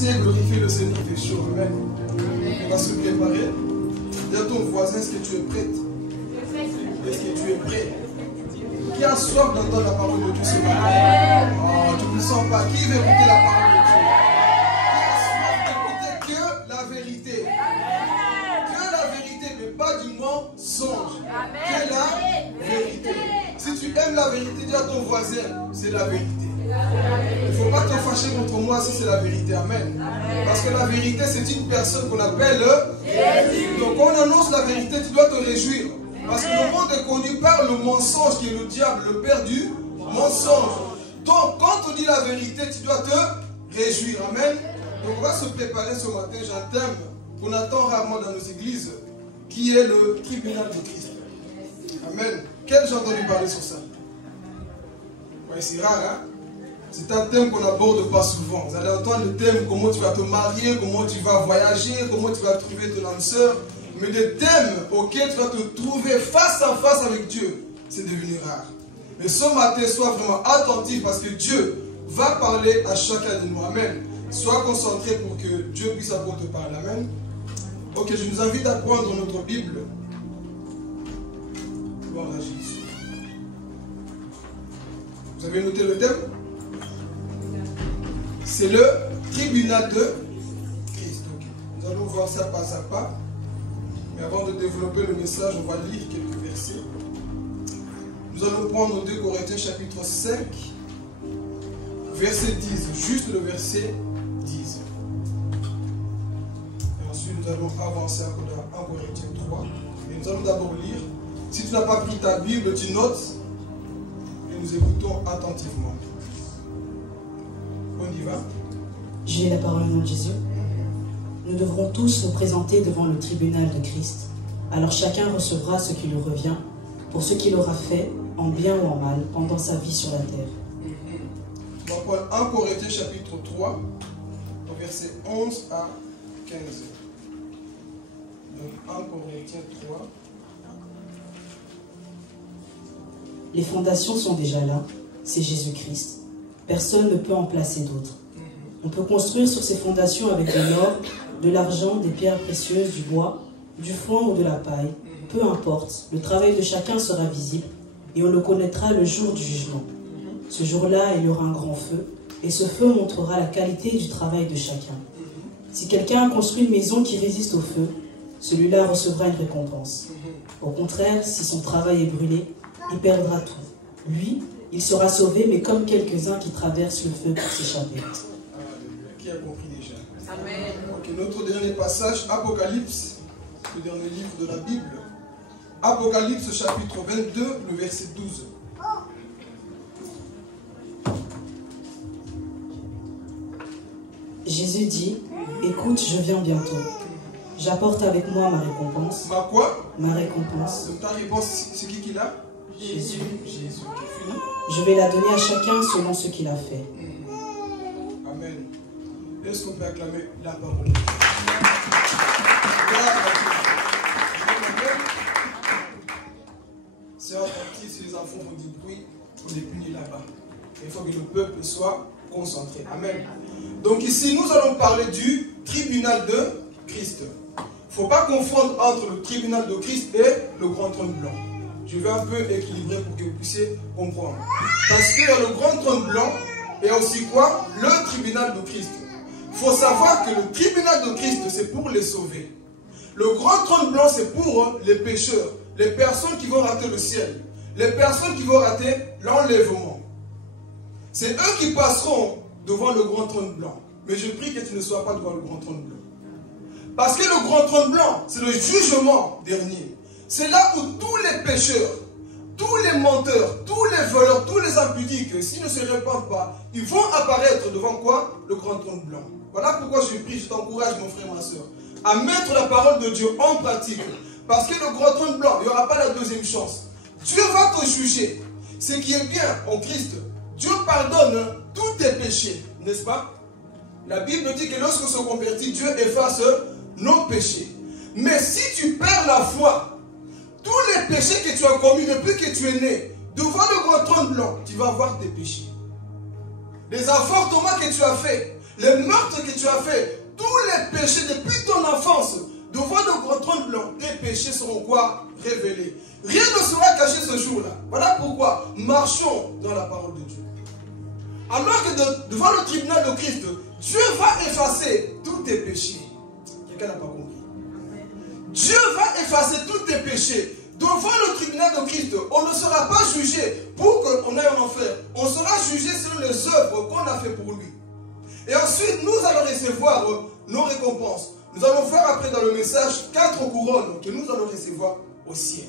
commencer à glorifier le Seigneur des choses. Amen. On va se préparer. Dis à ton voisin, est-ce que tu es prête? Est-ce que tu es prêt? Qui a soif d'entendre la parole de Dieu ce matin? Oh, tu ne le sens pas. Qui veut écouter la parole de Dieu? Qui a soif d'écouter que la vérité? Que la vérité, mais pas du mensonge. Que la vérité. Si tu aimes la vérité, dis à ton voisin, c'est la vérité. Il ne faut pas te fâcher contre moi si c'est la vérité. Amen. Parce que la vérité, c'est une personne qu'on appelle Jésus. Donc quand on annonce la vérité, tu dois te réjouir. Parce que le monde est connu par le mensonge qui est le diable, le père du mensonge. Donc quand on dit la vérité, tu dois te réjouir. Amen. Donc on va se préparer ce matin. J'ai un thème qu'on attend rarement dans nos églises, qui est le tribunal de Christ. Amen. Quel j'ai entendu parler sur ça? Ouais, c'est rare, hein? C'est un thème qu'on n'aborde pas souvent. Vous allez entendre le thème, comment tu vas te marier, comment tu vas voyager, comment tu vas trouver ton âme sœur. Mais des thèmes auxquels tu vas te trouver face à face avec Dieu, c'est devenu rare. Mais ce matin, sois vraiment attentif parce que Dieu va parler à chacun de nous. Amen. Sois concentré pour que Dieu puisse encore te parler. Amen. Ok, je vous invite à prendre notre Bible. Gloire à Jésus. Vous avez noté le thème? C'est le tribunal de Christ. Okay. Nous allons voir ça pas à pas. Mais avant de développer le message, on va lire quelques versets. Nous allons prendre 2 Corinthiens chapitre 5, verset 10, juste le verset 10. Et ensuite, nous allons avancer encore dans 1 Corinthiens 3. Et nous allons d'abord lire. Si tu n'as pas pris ta Bible, tu notes. Et nous écoutons attentivement. On y va. J'ai la parole au nom de Jésus. Nous devrons tous nous présenter devant le tribunal de Christ. Alors chacun recevra ce qui lui revient pour ce qu'il aura fait, en bien ou en mal, pendant sa vie sur la terre. On va prendre 1 Corinthiens chapitre 3, versets 11 à 15. Donc 1 Corinthiens 3. Les fondations sont déjà là, c'est Jésus-Christ. Personne ne peut en placer d'autres. On peut construire sur ces fondations avec de l'or, de l'argent, des pierres précieuses, du bois, du foin ou de la paille. Peu importe, le travail de chacun sera visible et on le connaîtra le jour du jugement. Ce jour-là, il y aura un grand feu et ce feu montrera la qualité du travail de chacun. Si quelqu'un a construit une maison qui résiste au feu, celui-là recevra une récompense. Au contraire, si son travail est brûlé, il perdra tout. Lui, il sera sauvé, mais comme quelques-uns qui traversent le feu pour s'échapper. Qui a compris déjà? Amen. Okay, notre dernier passage, Apocalypse, le dernier livre de la Bible. Apocalypse chapitre 22, le verset 12. Jésus dit, écoute, je viens bientôt. J'apporte avec moi ma récompense. Ma quoi? Ma récompense. Donc ta réponse, c'est qui l'a? Jésus. Jésus. Okay, fini. Je vais la donner à chacun selon ce qu'il a fait. Amen. Est-ce qu'on peut acclamer la parole? C'est important, si les enfants font du bruit, on les punit là-bas. Il faut que le peuple soit concentré. Amen. Donc ici, nous allons parler du tribunal de Christ. Il ne faut pas confondre entre le tribunal de Christ et le grand trône blanc. Je vais un peu équilibrer pour que vous puissiez comprendre. Parce qu'il y a le grand trône blanc et aussi quoi? Le tribunal de Christ. Il faut savoir que le tribunal de Christ, c'est pour les sauver. Le grand trône blanc, c'est pour les pécheurs, les personnes qui vont rater le ciel, les personnes qui vont rater l'enlèvement. C'est eux qui passeront devant le grand trône blanc. Mais je prie que tu ne sois pas devant le grand trône blanc. Parce que le grand trône blanc, c'est le jugement dernier. C'est là où tous les pécheurs, tous les menteurs, tous les voleurs, tous les impudiques, s'ils ne se répandent pas, ils vont apparaître devant quoi? Le grand trône blanc. Voilà pourquoi je prie, je t'encourage mon frère, ma soeur, à mettre la parole de Dieu en pratique. Parce que le grand trône blanc, il n'y aura pas la deuxième chance. Dieu va te juger. Ce qui est bien en Christ, Dieu pardonne tous tes péchés, n'est-ce pas? La Bible dit que lorsqu'on se convertit, Dieu efface nos péchés. Mais si tu perds la foi, tous les péchés que tu as commis depuis que tu es né, devant le grand trône blanc, tu vas voir tes péchés. Les avortements que tu as faits, les meurtres que tu as fait, tous les péchés depuis ton enfance, devant le grand trône blanc, tes péchés seront quoi? Révélés. Rien ne sera caché ce jour-là. Voilà pourquoi marchons dans la parole de Dieu. Alors que devant le tribunal de Christ, Dieu va effacer tous tes péchés. Quelqu'un n'a pas compris. Dieu va effacer tous tes péchés. Devant le tribunal de Christ, on ne sera pas jugé pour qu'on aille en enfer. On sera jugé sur les œuvres qu'on a fait pour lui. Et ensuite, nous allons recevoir nos récompenses. Nous allons faire après dans le message 4 couronnes que nous allons recevoir au ciel.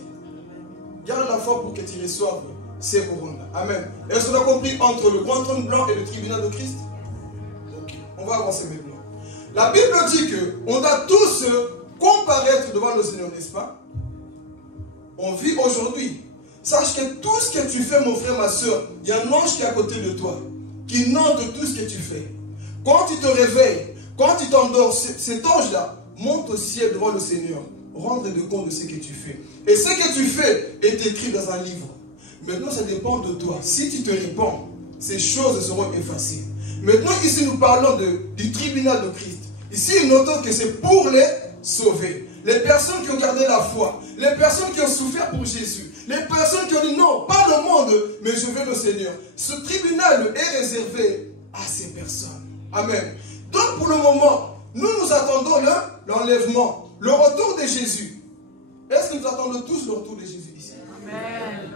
Garde la foi pour que tu reçoives ces couronnes-là. Amen. Est-ce qu'on a compris entre le grand trône blanc et le tribunal de Christ? Ok, on va avancer maintenant. La Bible dit qu'on doit tous comparaître devant le Seigneur, n'est-ce pas? On vit aujourd'hui. Sache que tout ce que tu fais, mon frère, ma soeur, il y a un ange qui est à côté de toi, qui note tout ce que tu fais. Quand tu te réveilles, quand tu t'endors, cet ange-là monte au ciel devant le Seigneur, rendre de compte de ce que tu fais. Et ce que tu fais est écrit dans un livre. Maintenant, ça dépend de toi. Si tu te répands, ces choses seront effacées. Maintenant, ici, nous parlons du tribunal de Christ. Ici, notons que c'est pour les sauver. Les personnes qui ont gardé la foi, les personnes qui ont souffert pour Jésus, les personnes qui ont dit non, pas le monde, mais je veux le Seigneur. Ce tribunal est réservé à ces personnes. Amen. Donc, pour le moment, nous attendons l'enlèvement, le retour de Jésus. Est-ce que nous attendons tous le retour de Jésus ici? Amen.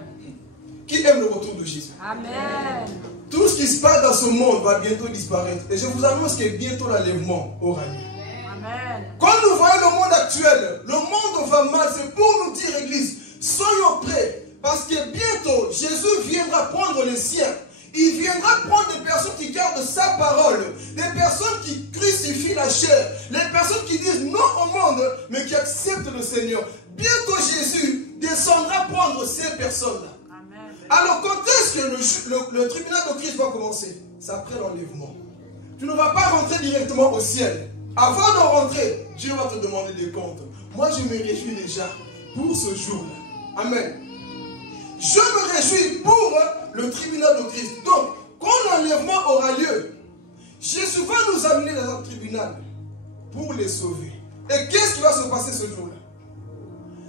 Qui aime le retour de Jésus? Amen. Tout ce qui se passe dans ce monde va bientôt disparaître. Et je vous annonce que bientôt l'enlèvement aura lieu. Amen. Quand nous voyons le monde actuel, le monde va mal, c'est pour nous dire, Église, soyons prêts. Parce que bientôt, Jésus viendra prendre les siens. Il viendra prendre des personnes qui gardent sa parole, des personnes qui crucifient la chair, les personnes qui disent non au monde, mais qui acceptent le Seigneur. Bientôt Jésus descendra prendre ces personnes-là. Alors quand est-ce que le tribunal de Christ va commencer? C'est après l'enlèvement. Tu ne vas pas rentrer directement au ciel. Avant de rentrer, Dieu va te demander des comptes. Moi je me réjouis déjà pour ce jour-là. Amen. Je me réjouis pour le tribunal de Christ. Donc, quand l'enlèvement aura lieu, Jésus va nous amener dans un tribunal pour les sauver. Et qu'est-ce qui va se passer ce jour-là?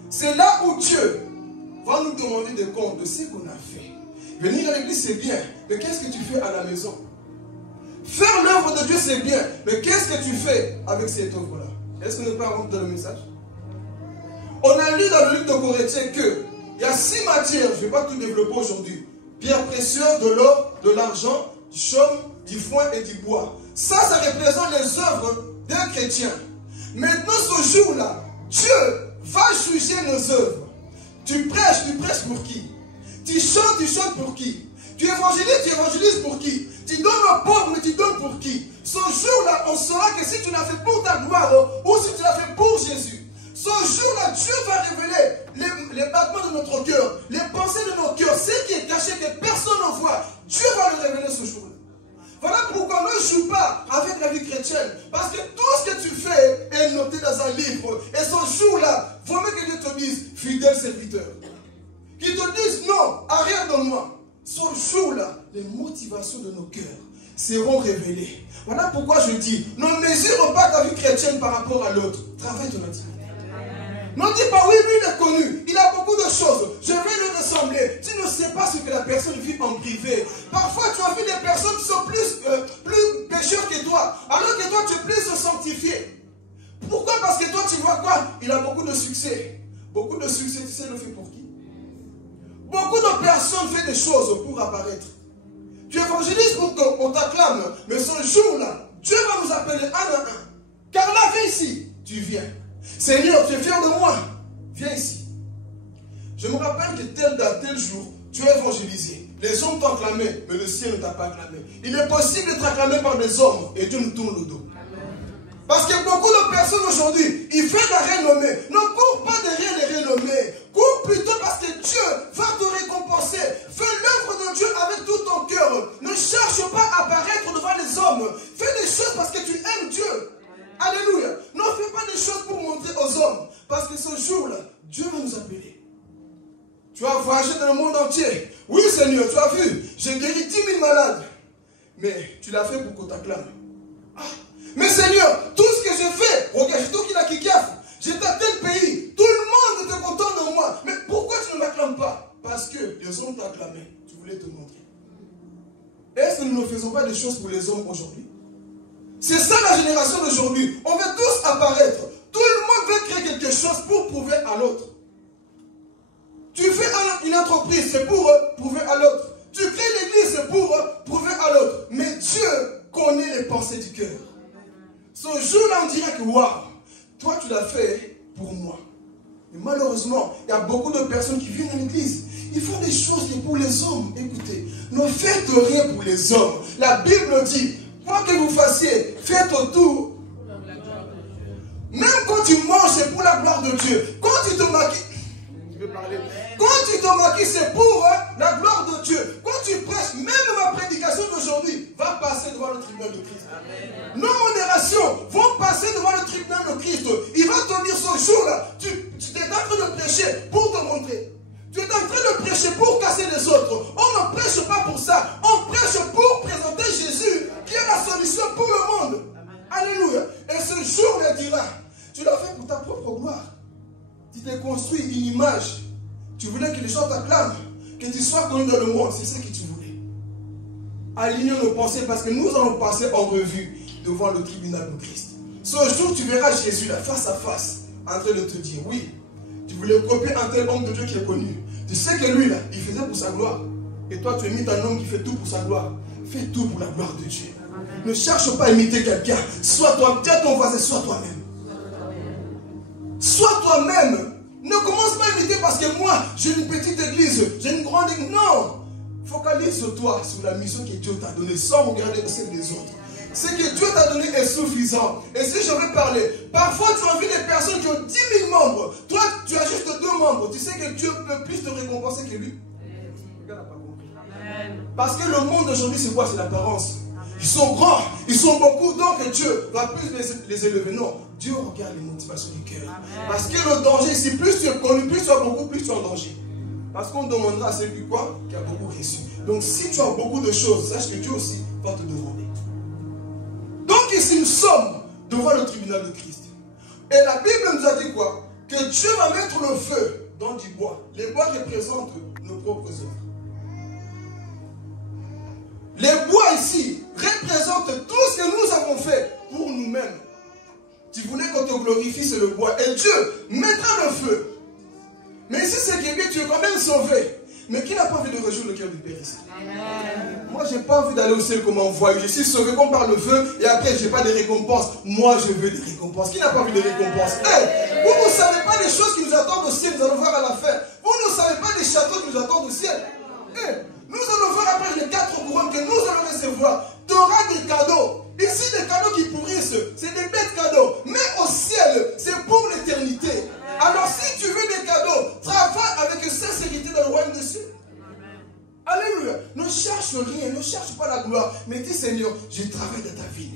C'est là où Dieu va nous demander des comptes de ce qu'on a fait. Venir à l'église, c'est bien, mais qu'est-ce que tu fais à la maison? Faire l'œuvre de Dieu, c'est bien, mais qu'est-ce que tu fais avec cette œuvre-là? Est-ce qu'on ne peut pas rentrer dans le message? On a lu dans le livre de Corinthiens que il y a 6 matières, je ne vais pas tout développer aujourd'hui. Pierre précieuse, de l'or, de l'argent, du chaume, du foin et du bois. Ça représente les œuvres d'un chrétien. Maintenant, ce jour-là, Dieu va juger nos œuvres. Tu prêches pour qui? Tu chantes pour qui? Tu évangélises pour qui? Tu donnes aux pauvres, mais tu donnes pour qui? Ce jour-là, on saura que si tu l'as fait pour ta gloire ou si tu l'as fait pour Jésus. Ce jour-là, Dieu va révéler les battements de notre cœur, les pensées de nos cœurs, ce qui est caché que personne ne voit. Dieu va le révéler ce jour-là. Voilà pourquoi ne joue pas avec la vie chrétienne. Parce que tout ce que tu fais est noté dans un livre. Et ce jour-là, il faut même que Dieu te dise, fidèle serviteur. Qu'il te dise, non, arrière de moi. Ce jour-là, les motivations de nos cœurs seront révélées. Voilà pourquoi je dis, ne mesure pas ta vie chrétienne par rapport à l'autre. Travaille ton intimité. Ne dis pas, oui, lui il est connu, il a beaucoup de choses, je vais lui ressembler. Tu ne sais pas ce que la personne vit en privé. Parfois, tu as vu des personnes qui sont plus pécheurs que toi, alors que toi, tu es plus sanctifié. Pourquoi? Parce que toi, tu vois quoi? Il a beaucoup de succès. Beaucoup de succès, tu sais, le fait pour qui? Beaucoup de personnes font des choses pour apparaître. Tu évangélises pour qu'on t'acclame, mais ce jour-là, Dieu va nous appeler un à un. Car là, viens ici, tu viens. Seigneur, tu es fier de moi. Viens ici. Je me rappelle que tel date, tel jour, tu as évangélisé. Les hommes t'ont acclamé, mais le ciel ne t'a pas acclamé. Il est possible d'être acclamé par des hommes et Dieu nous tourne le dos. Parce que beaucoup de personnes aujourd'hui, ils font de la renommée. Ne cours pas derrière les renommées. Cours plutôt parce que Dieu va te récompenser. Fais l'œuvre de Dieu avec tout ton cœur. Ne cherche pas à apparaître devant les hommes. Fais des choses parce que tu aimes Dieu. Alléluia. Ne fais pas des choses pour montrer aux hommes. Parce que ce jour-là, Dieu va nous appeler. Tu as voyagé dans le monde entier. Oui, Seigneur, tu as vu. J'ai guéri 10 000 malades. Mais tu l'as fait pour qu'on t'acclame. Ah, mais Seigneur, tout ce que j'ai fait, regarde, je trouve qu'il a kikaf. J'étais à tel pays, tout le monde était content de moi. Mais pourquoi tu ne m'acclames pas? Parce que les hommes t'ont acclamé, tu voulais te montrer. Est-ce que nous ne faisons pas des choses pour les hommes aujourd'hui? C'est ça la génération d'aujourd'hui. On veut tous apparaître. Tout le monde veut créer quelque chose pour prouver à l'autre. Tu fais une entreprise, c'est pour prouver à l'autre. Tu crées l'église, c'est pour prouver à l'autre. Mais Dieu connaît les pensées du cœur. Ce jour-là, on dirait que waouh, toi tu l'as fait pour moi. Mais malheureusement, il y a beaucoup de personnes qui viennent à l'église. Ils font des choses pour les hommes. Écoutez, ne faites rien pour les hommes. La Bible dit, quoi que vous fassiez, faites autour. Même quand tu manges, c'est pour la gloire de Dieu. Quand tu te maquilles, quand tu te maquilles, c'est pour la gloire de Dieu. Quand tu prêches, même ma prédication d'aujourd'hui va passer devant le tribunal de Christ. Amen. Nos modérations vont passer devant le tribunal de Christ. Il va te dire ce jour-là, tu es en train de prêcher pour te montrer. Tu es en train de prêcher pour casser les autres. On ne prêche pas pour ça. On prêche pour présenter Jésus qui est la solution pour le monde. Alléluia. Et ce jour-là dira, tu l'as fait pour ta propre gloire. Tu t'es construit une image. Tu voulais que les gens t'acclament, que tu sois connu dans le monde. C'est ce que tu voulais. Alignons nos pensées parce que nous allons passer en revue devant le tribunal de Christ. Ce jour, tu verras Jésus là, face à face, en train de te dire, oui, tu voulais copier un tel homme de Dieu qui est connu. Tu sais que lui là, il faisait pour sa gloire. Et toi, tu imites un homme qui fait tout pour sa gloire. Fais tout pour la gloire de Dieu. Ne cherche pas à imiter quelqu'un. Sois toi, tiens ton voisin, sois toi-même. Sois toi-même. Ne commence pas à imiter parce que moi, j'ai une petite église, j'ai une grande église. Non. Focalise-toi sur la mission que Dieu t'a donnée sans regarder celle des autres. Ce que Dieu t'a donné est suffisant. Et si je veux parler, parfois tu as vu des personnes qui ont 10 000 membres. Toi, tu as juste 2 membres. Tu sais que Dieu peut plus te récompenser que lui. Regarde, n'a pas compris. Parce que le monde aujourd'hui, c'est quoi? C'est l'apparence. Ils sont grands, ils sont beaucoup, donc Dieu va plus les élever. Non, Dieu regarde les motivations du cœur. Parce que le danger ici, plus tu es connu, plus tu as beaucoup, plus tu es en danger. Parce qu'on demandera à celui quoi qui a beaucoup reçu. Donc si tu as beaucoup de choses, sache que Dieu aussi va te demander. Donc ici nous sommes devant le tribunal de Christ. Et la Bible nous a dit quoi? Que Dieu va mettre le feu dans du bois. Les bois représentent nos propres œuvres. Les bois ici représentent tout ce que nous avons fait pour nous-mêmes. Tu voulais qu'on te glorifie, c'est le bois. Et Dieu mettra le feu. Mais ici, c'est que tu es quand même sauvé. Mais qui n'a pas envie de rejoindre le cœur du Père ici? Moi, je n'ai pas envie d'aller au ciel comme envoyé. Je suis sauvé comme par le feu. Et après, je n'ai pas de récompense. Moi, je veux des récompenses. Qui n'a pas envie de récompense? Hey, vous ne savez pas les choses qui nous attendent au ciel. Nous allons voir à la fin. Vous ne savez pas les châteaux qui nous attendent au ciel. Hey, nous allons voir après les 4 couronnes que nous allons recevoir. Tu auras des cadeaux. Ici, des cadeaux qui pourrissent, c'est des bêtes cadeaux. Mais au ciel, c'est pour l'éternité. Alors, si tu veux des cadeaux, travaille avec sincérité dans le royaume des cieux. Alléluia. Ne cherche rien, ne cherche pas la gloire. Mais dis, Seigneur, je travaille dans ta vie.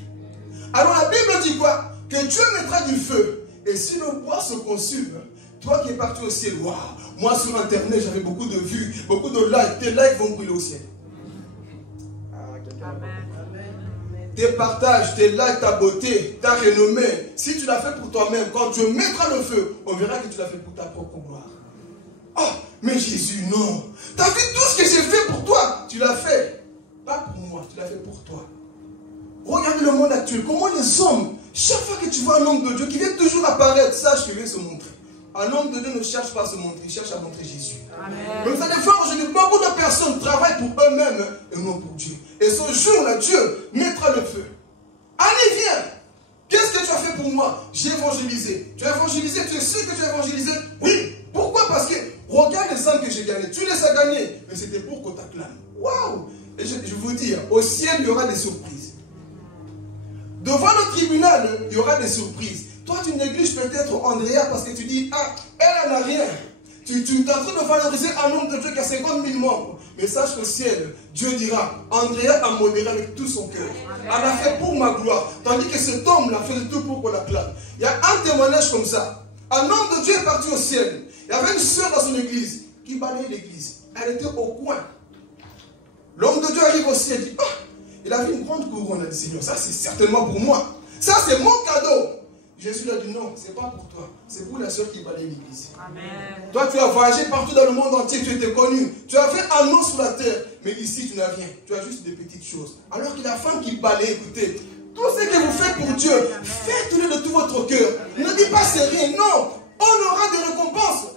Alors, la Bible dit quoi? Que Dieu mettra du feu. Et si le bois se consume, toi qui es parti au ciel, waouh, moi sur Internet, j'avais beaucoup de vues, beaucoup de likes. Tes likes vont brûler au ciel. Tes partages, tes likes, ta beauté, ta renommée, si tu l'as fait pour toi-même, quand Dieu mettra le feu, on verra que tu l'as fait pour ta propre gloire. Oh, mais Jésus, non. Tu as vu tout ce que j'ai fait pour toi. Tu l'as fait. Pas pour moi, tu l'as fait pour toi. Regardez le monde actuel. Comment les hommes, chaque fois que tu vois un homme de Dieu qui vient toujours apparaître, sache qu'il vient se montrer. Un homme de Dieu ne cherche pas à se montrer, il cherche à montrer Jésus. Amen. Donc vous allez voir aujourd'hui, beaucoup de personnes travaillent pour eux-mêmes et non pour Dieu. Et ce jour-là, Dieu mettra le feu. Allez, viens. Qu'est-ce que tu as fait pour moi? J'ai évangélisé. Tu as évangélisé, tu es sûr que tu as évangélisé? Oui. Pourquoi? Parce que regarde les âmes que j'ai gagnées. Tu les as gagnées, mais c'était pour qu'on t'acclame. Waouh! Et je vous dis, au ciel, il y aura des surprises. Devant le tribunal, il y aura des surprises. Toi, tu négliges peut-être Andrea parce que tu dis, ah, elle n'en a rien. Tu es en train de valoriser un homme de Dieu qui a 50 000 membres. Mais sache qu'au ciel, Dieu dira, Andrea a modéré avec tout son cœur. Elle a fait pour ma gloire. Tandis que cet homme-là faisait tout pour qu'on l'acclame. Il y a un témoignage comme ça. Un homme de Dieu est parti au ciel. Il y avait une soeur dans son église qui balayait l'église. Elle était au coin. L'homme de Dieu arrive au ciel et dit, ah, Il avait une grande couronne. Il a dit, Seigneur, ça c'est certainement pour moi. Ça c'est mon cadeau. Jésus lui a dit, non, ce n'est pas pour toi. C'est pour la soeur qui balaye l'église. Toi, tu as voyagé partout dans le monde entier, tu étais connu. Tu as fait un nom sur la terre. Mais ici, tu n'as rien. Tu as juste des petites choses. Alors que la femme qui balaye, écoutez, tout ce que vous faites pour Dieu, faites-le de tout votre cœur. Ne dis pas c'est rien. Non, on aura des récompenses.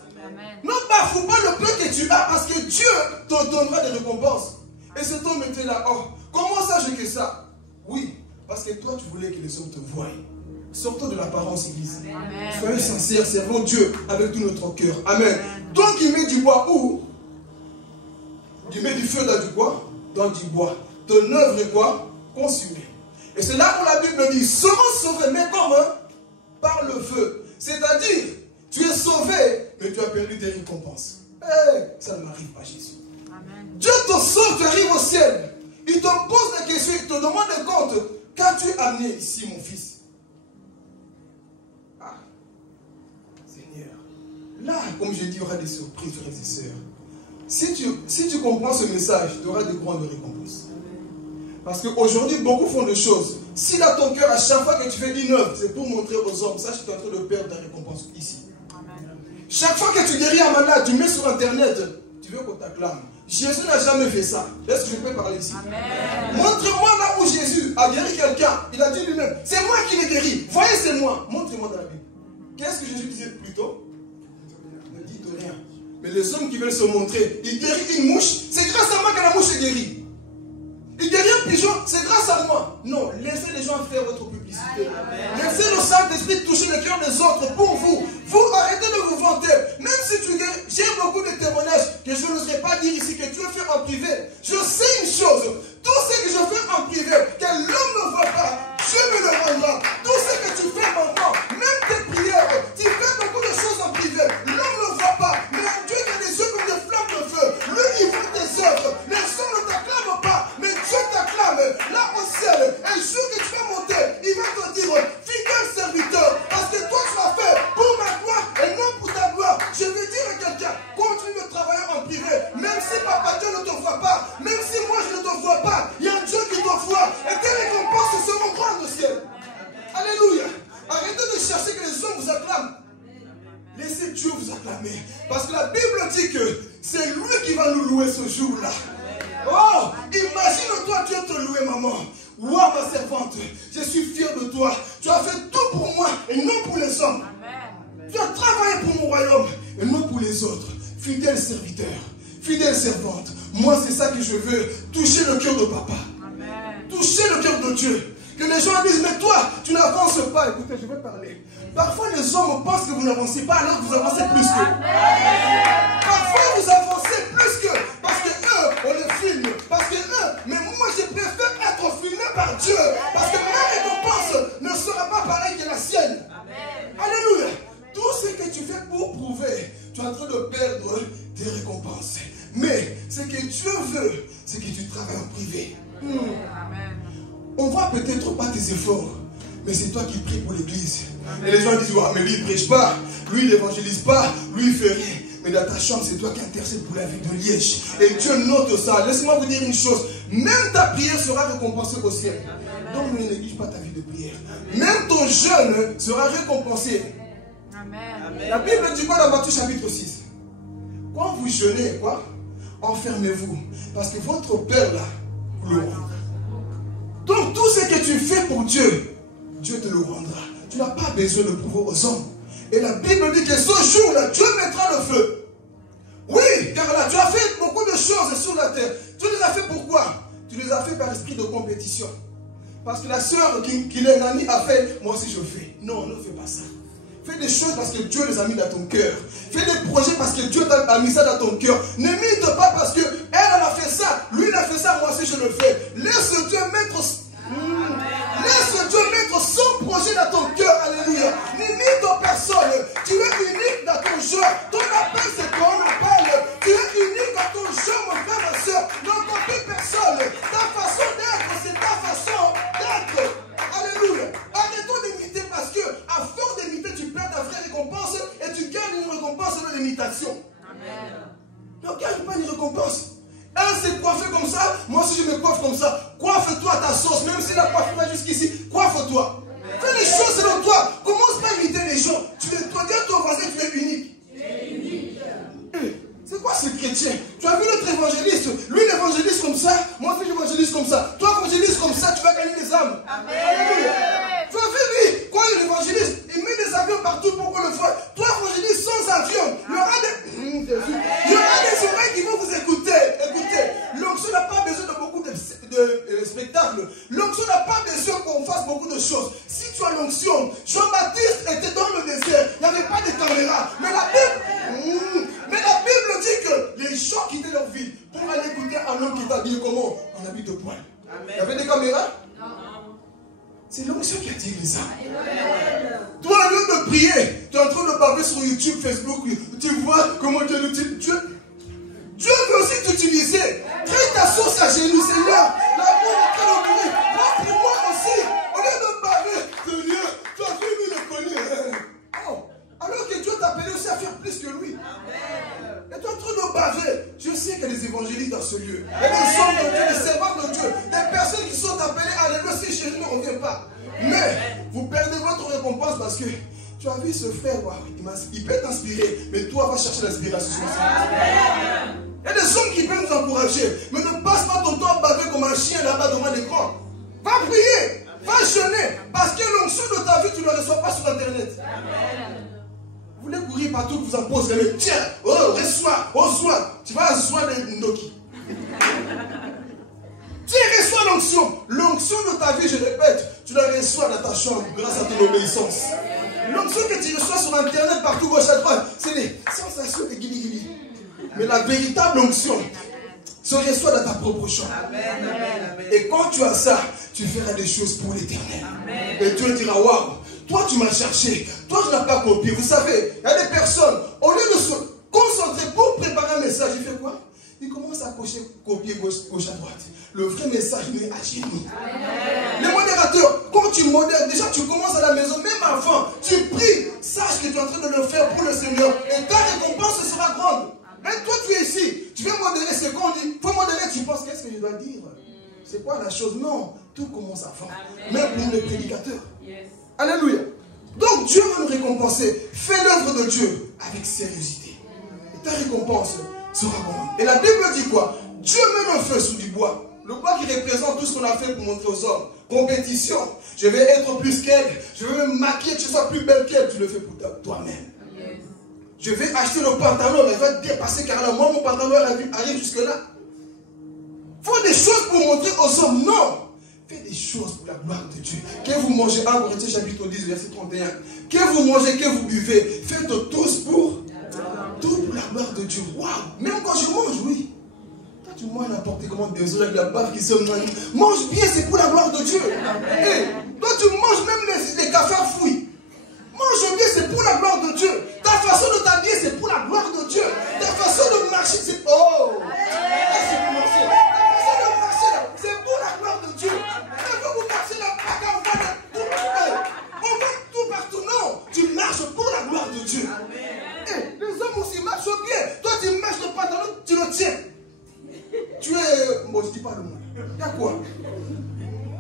Ne bafoue pas le peu que tu as parce que Dieu te donnera des récompenses. Et cet homme était là, oh, comment ça j'ai que ça? Oui, parce que toi tu voulais que les hommes te voient. Sortons de l'apparence, église. Soyez sincères, servons Dieu avec tout notre cœur. Amen. Donc il met du bois où? Il met du feu dans du bois? Dans du bois. Ton œuvre est quoi? Consumée. Et c'est là où la Bible dit, seront sauvés, mais comment? Par le feu. C'est-à-dire, tu es sauvé, mais tu as perdu tes récompenses. Ça ne m'arrive pas, Jésus. Amen. Dieu te sauve, tu arrives au ciel. Il te pose des questions, il te demande des comptes. Qu'as-tu amené ici, mon fils? Ah, Seigneur. Là, comme je dis, il y aura des surprises, frères et sœurs. Si tu comprends ce message, tu auras de grandes récompenses. Parce qu'aujourd'hui, beaucoup font des choses. Si dans ton cœur, à chaque fois que tu fais une œuvre, c'est pour montrer aux hommes, sache que tu es en train de perdre ta récompense ici. Chaque fois que tu guéris un malade, tu mets sur internet, tu veux qu'on t'acclame. Jésus n'a jamais fait ça. Est-ce que je peux parler ici? Montre-moi là où Jésus a guéri quelqu'un. Il a dit lui-même, c'est moi qui l'ai guéri. Voyez, c'est moi. Montrez-moi dans la Bible. Qu'est-ce que Jésus disait plutôt? Ne dites rien. Mais les hommes qui veulent se montrer, il guérit une mouche, c'est grâce à moi que la mouche est guérie. Il guérit un pigeon, c'est grâce à moi. Non, laissez les gens faire votre publicité. Laissez le Saint-Esprit toucher le cœur des autres pour vous. Vous arrêtez de vous vanter. Même si tu guéris, j'ai beaucoup de témoignages que je n'oserais pas dire ici, que tu veux faire en privé. Je sais une chose, tout ce que je fais en privé, que l'homme ne voit pas, Dieu me le rendra. Tout ce que tu fais maintenant, même tes prières, tu fais beaucoup de choses en privé. L'homme ne voit pas, mais Dieu qui a des yeux comme des flammes de feu. Lui, il voit tes œuvres. Les hommes ne t'acclament pas, mais Dieu t'acclame. Là au ciel, un jour que tu vas monter, il va te dire, fidèle serviteur, parce que toi tu l'as fait pour ma gloire et non pour ta gloire. Je veux dire à quelqu'un, continue de travailler en privé, même si Papa Dieu ne te voit pas, même si moi je ne te vois pas, il y a un Dieu qui te voit, et tes récompenses seront grandes au ciel. Alléluia. Arrêtez de chercher que les hommes vous acclament. Laissez Dieu vous acclamer. Parce que la Bible dit que c'est lui qui va nous louer ce jour-là. Oh, imagine-toi Dieu te louer, maman. Ouah, ma servante, je suis fier de toi. Tu as fait tout pour moi et non pour les hommes. Amen. Tu as travaillé pour mon royaume et non pour les autres. Fidèle serviteur, fidèle servante. Moi, c'est ça que je veux. Toucher le cœur de papa. Amen. Toucher le cœur de Dieu. Que les gens disent, mais toi, tu n'avances pas. Écoutez, je vais parler. Parfois, les hommes pensent que vous n'avancez pas alors que vous avancez plus qu'eux. Parfois, vous avancez plus qu'eux. Parce que eux, on les filme. Parce que eux, mais moi, je préfère être filmé par Dieu. Parce que ma récompense ne sera pas pareille que la sienne. Amen. Alléluia. Tout ce que tu fais pour prouver, tu es en train de perdre tes récompenses. Mais ce que Dieu veut, c'est que tu travailles en privé. Amen. On voit peut-être pas tes efforts, mais c'est toi qui pries pour l'église. Et les gens disent, ouais, mais lui il ne prêche pas, lui il n'évangélise pas, lui il fait rien. Mais dans ta chambre, c'est toi qui intercèdes pour la ville de Liège. Et Dieu note ça. Laisse-moi vous dire une chose, même ta prière sera récompensée au ciel. Donc ne néglige pas ta vie de prière. Même ton jeûne sera récompensé. Amen. La Bible dit quoi dans Matthieu chapitre 6? Quand vous jeûnez, quoi? Enfermez-vous. Parce que votre Père là, vous le rendra. Donc tout ce que tu fais pour Dieu, Dieu te le rendra. Tu n'as pas besoin de prouver aux hommes. Et la Bible dit que ce jour-là, Dieu mettra le feu. Oui, car là, tu as fait beaucoup de choses sur la terre. Tu les as fait pourquoi? Tu les as fait par esprit de compétition. Parce que la sœur qui est Nani a fait, moi aussi je fais. Non, ne fais pas ça. Fais des choses parce que Dieu les a mis dans ton cœur. Fais des projets parce que Dieu a mis ça dans ton cœur. Ne m'imite pas parce que elle a fait ça, lui il a fait ça, moi aussi je le fais. Laisse Dieu mettre son projet dans ton cœur. Alléluia. N'imite personne. Tu es unique dans ton jeu. Ton appel c'est ton appel. Tu es unique dans ton jeu, mon frère, ma soeur. Ne copie personne. Ta façon d'être, c'est ta façon d'être. Alléluia. Arrêtons d'imiter parce que à force d'imiter, tu perds ta vraie récompense et tu gagnes une récompense de l'imitation. Amen. Ne gagne pas une récompense. Elle s'est coiffée comme ça, moi aussi je me coiffe comme ça. coiffe-toi à ta sauce, même si la coiffe pas jusqu'ici, coiffe-toi. Fais les choses selon toi. Commence pas à imiter les gens. Tu dis à ton voisin, tu es unique. C'est quoi ce chrétien? Tu as vu notre évangéliste? Lui, il évangélise comme ça. Moi, je évangélise comme ça. Toi, évangélise comme ça, tu vas gagner des âmes. Alléluia. Tu as vu lui, quand il évangélise, il met des avions partout pour qu'on le voit. Toi, évangélise sans avion. Il y aura des oreilles qui vont vous écouter. Écoutez, l'onction n'a pas besoin de beaucoup de spectacles. L'onction n'a pas besoin qu'on fasse beaucoup de choses. Si tu as l'onction, Jean-Baptiste était dans le désert. Il n'y avait pas de caméra. Mais la Bible dit que les gens quittaient leur ville pour aller écouter un homme qui est habillé comment? En habit de poil. Il y avait des caméras? Non. C'est l'onction qui attire les âmes. Toi, au lieu de prier, tu es en train de parler sur YouTube, Facebook, tu vois comment Dieu l'utilise. Dieu veut aussi t'utiliser. Crée ta sauce à genoux, Seigneur. L'amour est très oublié. Remplis-moi aussi. Au lieu de parler, Seigneur, tu as vu, lui le connaît. Oh. Alors que Dieu t'a appelé aussi à faire plus que lui. Et tu es en train de baver. Je sais qu'il y a des évangélistes dans ce lieu. Il y a des hommes de Dieu, des servants de Dieu, des personnes qui sont appelées à alléluia. Si chez nous, on ne vient pas. Mais vous perdez votre récompense parce que tu as vu ce frère, wow, il peut t'inspirer, mais toi, va chercher l'inspiration. Il y a des hommes qui peuvent nous encourager, mais ne passe pas ton temps à baver comme un chien là-bas devant l'écran. Va prier, va jeûner, parce que l'onction de ta vie, tu ne la reçois pas sur Internet. Vous voulez courir partout, vous en posez, mais tiens, reçois, tu vas reçoir des Ndoki. Tiens, reçois l'onction. L'onction de ta vie, je répète, tu la reçois dans ta chambre grâce à ton obéissance. L'onction que tu reçois sur Internet, partout, gauche à droite, c'est des sensations de guili-guili. Mais la véritable onction se reçoit dans ta propre chambre. Et quand tu as ça, tu feras des choses pour l'éternel. Et Dieu dira, waouh, toi tu m'as cherché, toi tu n'as pas copié. Vous savez, il y a des personnes, au lieu de se concentrer pour préparer un message, il fait quoi? Il commence à copier gauche à droite. Le vrai message, il est à genoux. Les modérateurs, quand tu modères, déjà tu commences à la maison, même avant, tu pries, sache que tu es en train de le faire pour le Seigneur. Et ta récompense sera grande. Mais toi tu es ici, tu viens modérer ce qu'on dit. Pour modérer, tu penses, qu'est-ce que je dois dire? C'est quoi la chose? Non, tout commence avant. Même pour les prédicateurs. Alléluia. Donc Dieu va nous récompenser. Fais l'œuvre de Dieu avec sérieuxité. Et ta récompense sera grande. Et la Bible dit quoi? Dieu met le feu sous du bois. Le bois qui représente tout ce qu'on a fait pour montrer aux hommes. Compétition. Je vais être plus qu'elle. Je vais me maquiller, que tu sois plus belle qu'elle. Tu le fais pour toi-même. Je vais acheter le pantalon, il va te dépasser car là, moi mon pantalon arrive jusque-là. Faut des choses pour montrer aux hommes. Non. Fais des choses pour la gloire de Dieu. Que vous mangez, 1 Corinthiens chapitre 10, verset 31. Que vous mangez, que vous buvez, faites tous pour la gloire de Dieu. Waouh! Même quand je mange, oui. Toi, tu manges n'importe comment, désolé, avec la bave qui sonne. Mange bien, c'est pour la gloire de Dieu. Hey, toi, tu manges même les cafards fouilles. Mange bien, c'est pour la gloire de Dieu. Ta façon de t'habiller, c'est pour la gloire de Dieu. Ta façon de marcher, c'est... Oh! C'est pour marcher. Ta façon de marcher, c'est pour la gloire de Dieu. Et vous marchez là, on va tout partout. Non, tu marches pour la gloire de Dieu. Et les hommes aussi marchent bien. Toi, tu marches le pantalon, tu le tiens. Tu es... Moi, je ne dis pas le mot. Il y a quoi?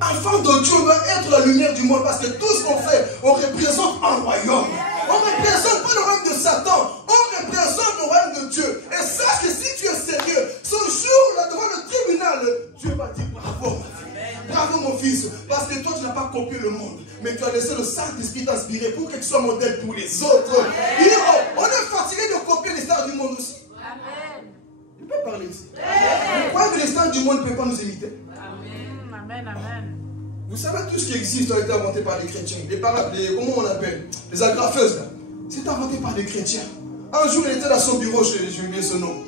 Enfant de Dieu, on doit être la lumière du monde parce que tout ce qu'on fait, on représente un royaume. On ne représente pas le royaume de Satan, on représente le royaume de Dieu. Et sache que si tu es sérieux, ce jour-là devant le tribunal, Dieu va dire bravo, bravo mon fils, parce que toi tu n'as pas copié le monde, mais tu as laissé le Saint-Esprit t'inspirer pour que tu sois modèle pour les autres. On est fatigué de copier les stars du monde aussi. Tu peux parler ici. Pourquoi que les stars du monde ne peuvent pas nous imiter? Amen, amen. Vous savez, tout ce qui existe a été inventé par les chrétiens. Comment on appelle? Les agrafeuses, là. C'est inventé par des chrétiens. Un jour, il était dans son bureau, j'ai oublié ce nom.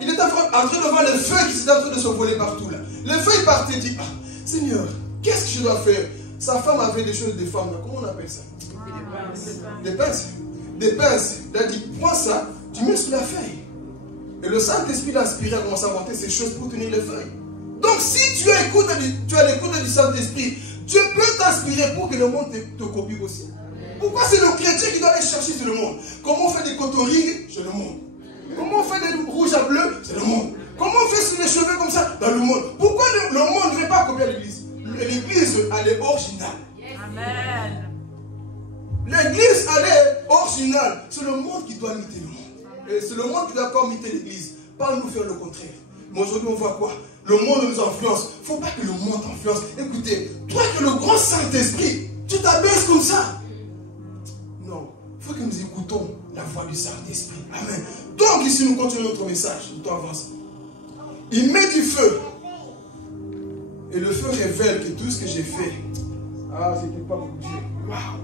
Il était en train de voir les feux qui étaient en train de se voler partout, là. Les feux, il partait, il dit, ah, Seigneur, qu'est-ce que je dois faire? Sa femme avait des choses de femmes, là. Comment on appelle ça? Des pinces. Des pinces. Il a dit, prends ça, tu mets sur la feuille. Et le Saint-Esprit l'a inspiré à commencer à inventer ces choses pour tenir les feuilles. Donc si tu as l'écoute du Saint-Esprit, Dieu peut t'inspirer pour que le monde te copie aussi. Pourquoi c'est le chrétien qui doit aller chercher sur le monde? Comment on fait des coteries? C'est le monde. Comment on fait des rouges à bleu? C'est le monde. Comment on fait sur les cheveux comme ça dans le monde? Pourquoi le monde ne veut pas copier l'église? L'église, elle est originale. Amen. L'église, elle est originale. C'est le monde qui doit imiter le monde. Et c'est le monde qui doit encore imiter l'église. Pas nous faire le contraire. Mais aujourd'hui, on voit quoi? Le monde nous influence. Il ne faut pas que le monde t'influence. Écoutez, toi que le grand Saint-Esprit, tu t'abaisses comme ça. Non. Il faut que nous écoutons la voix du Saint-Esprit. Amen. Donc ici, nous continuons notre message. Nous avançons. Il met du feu. Et le feu révèle que tout ce que j'ai fait, c'était pas pour Dieu. Waouh!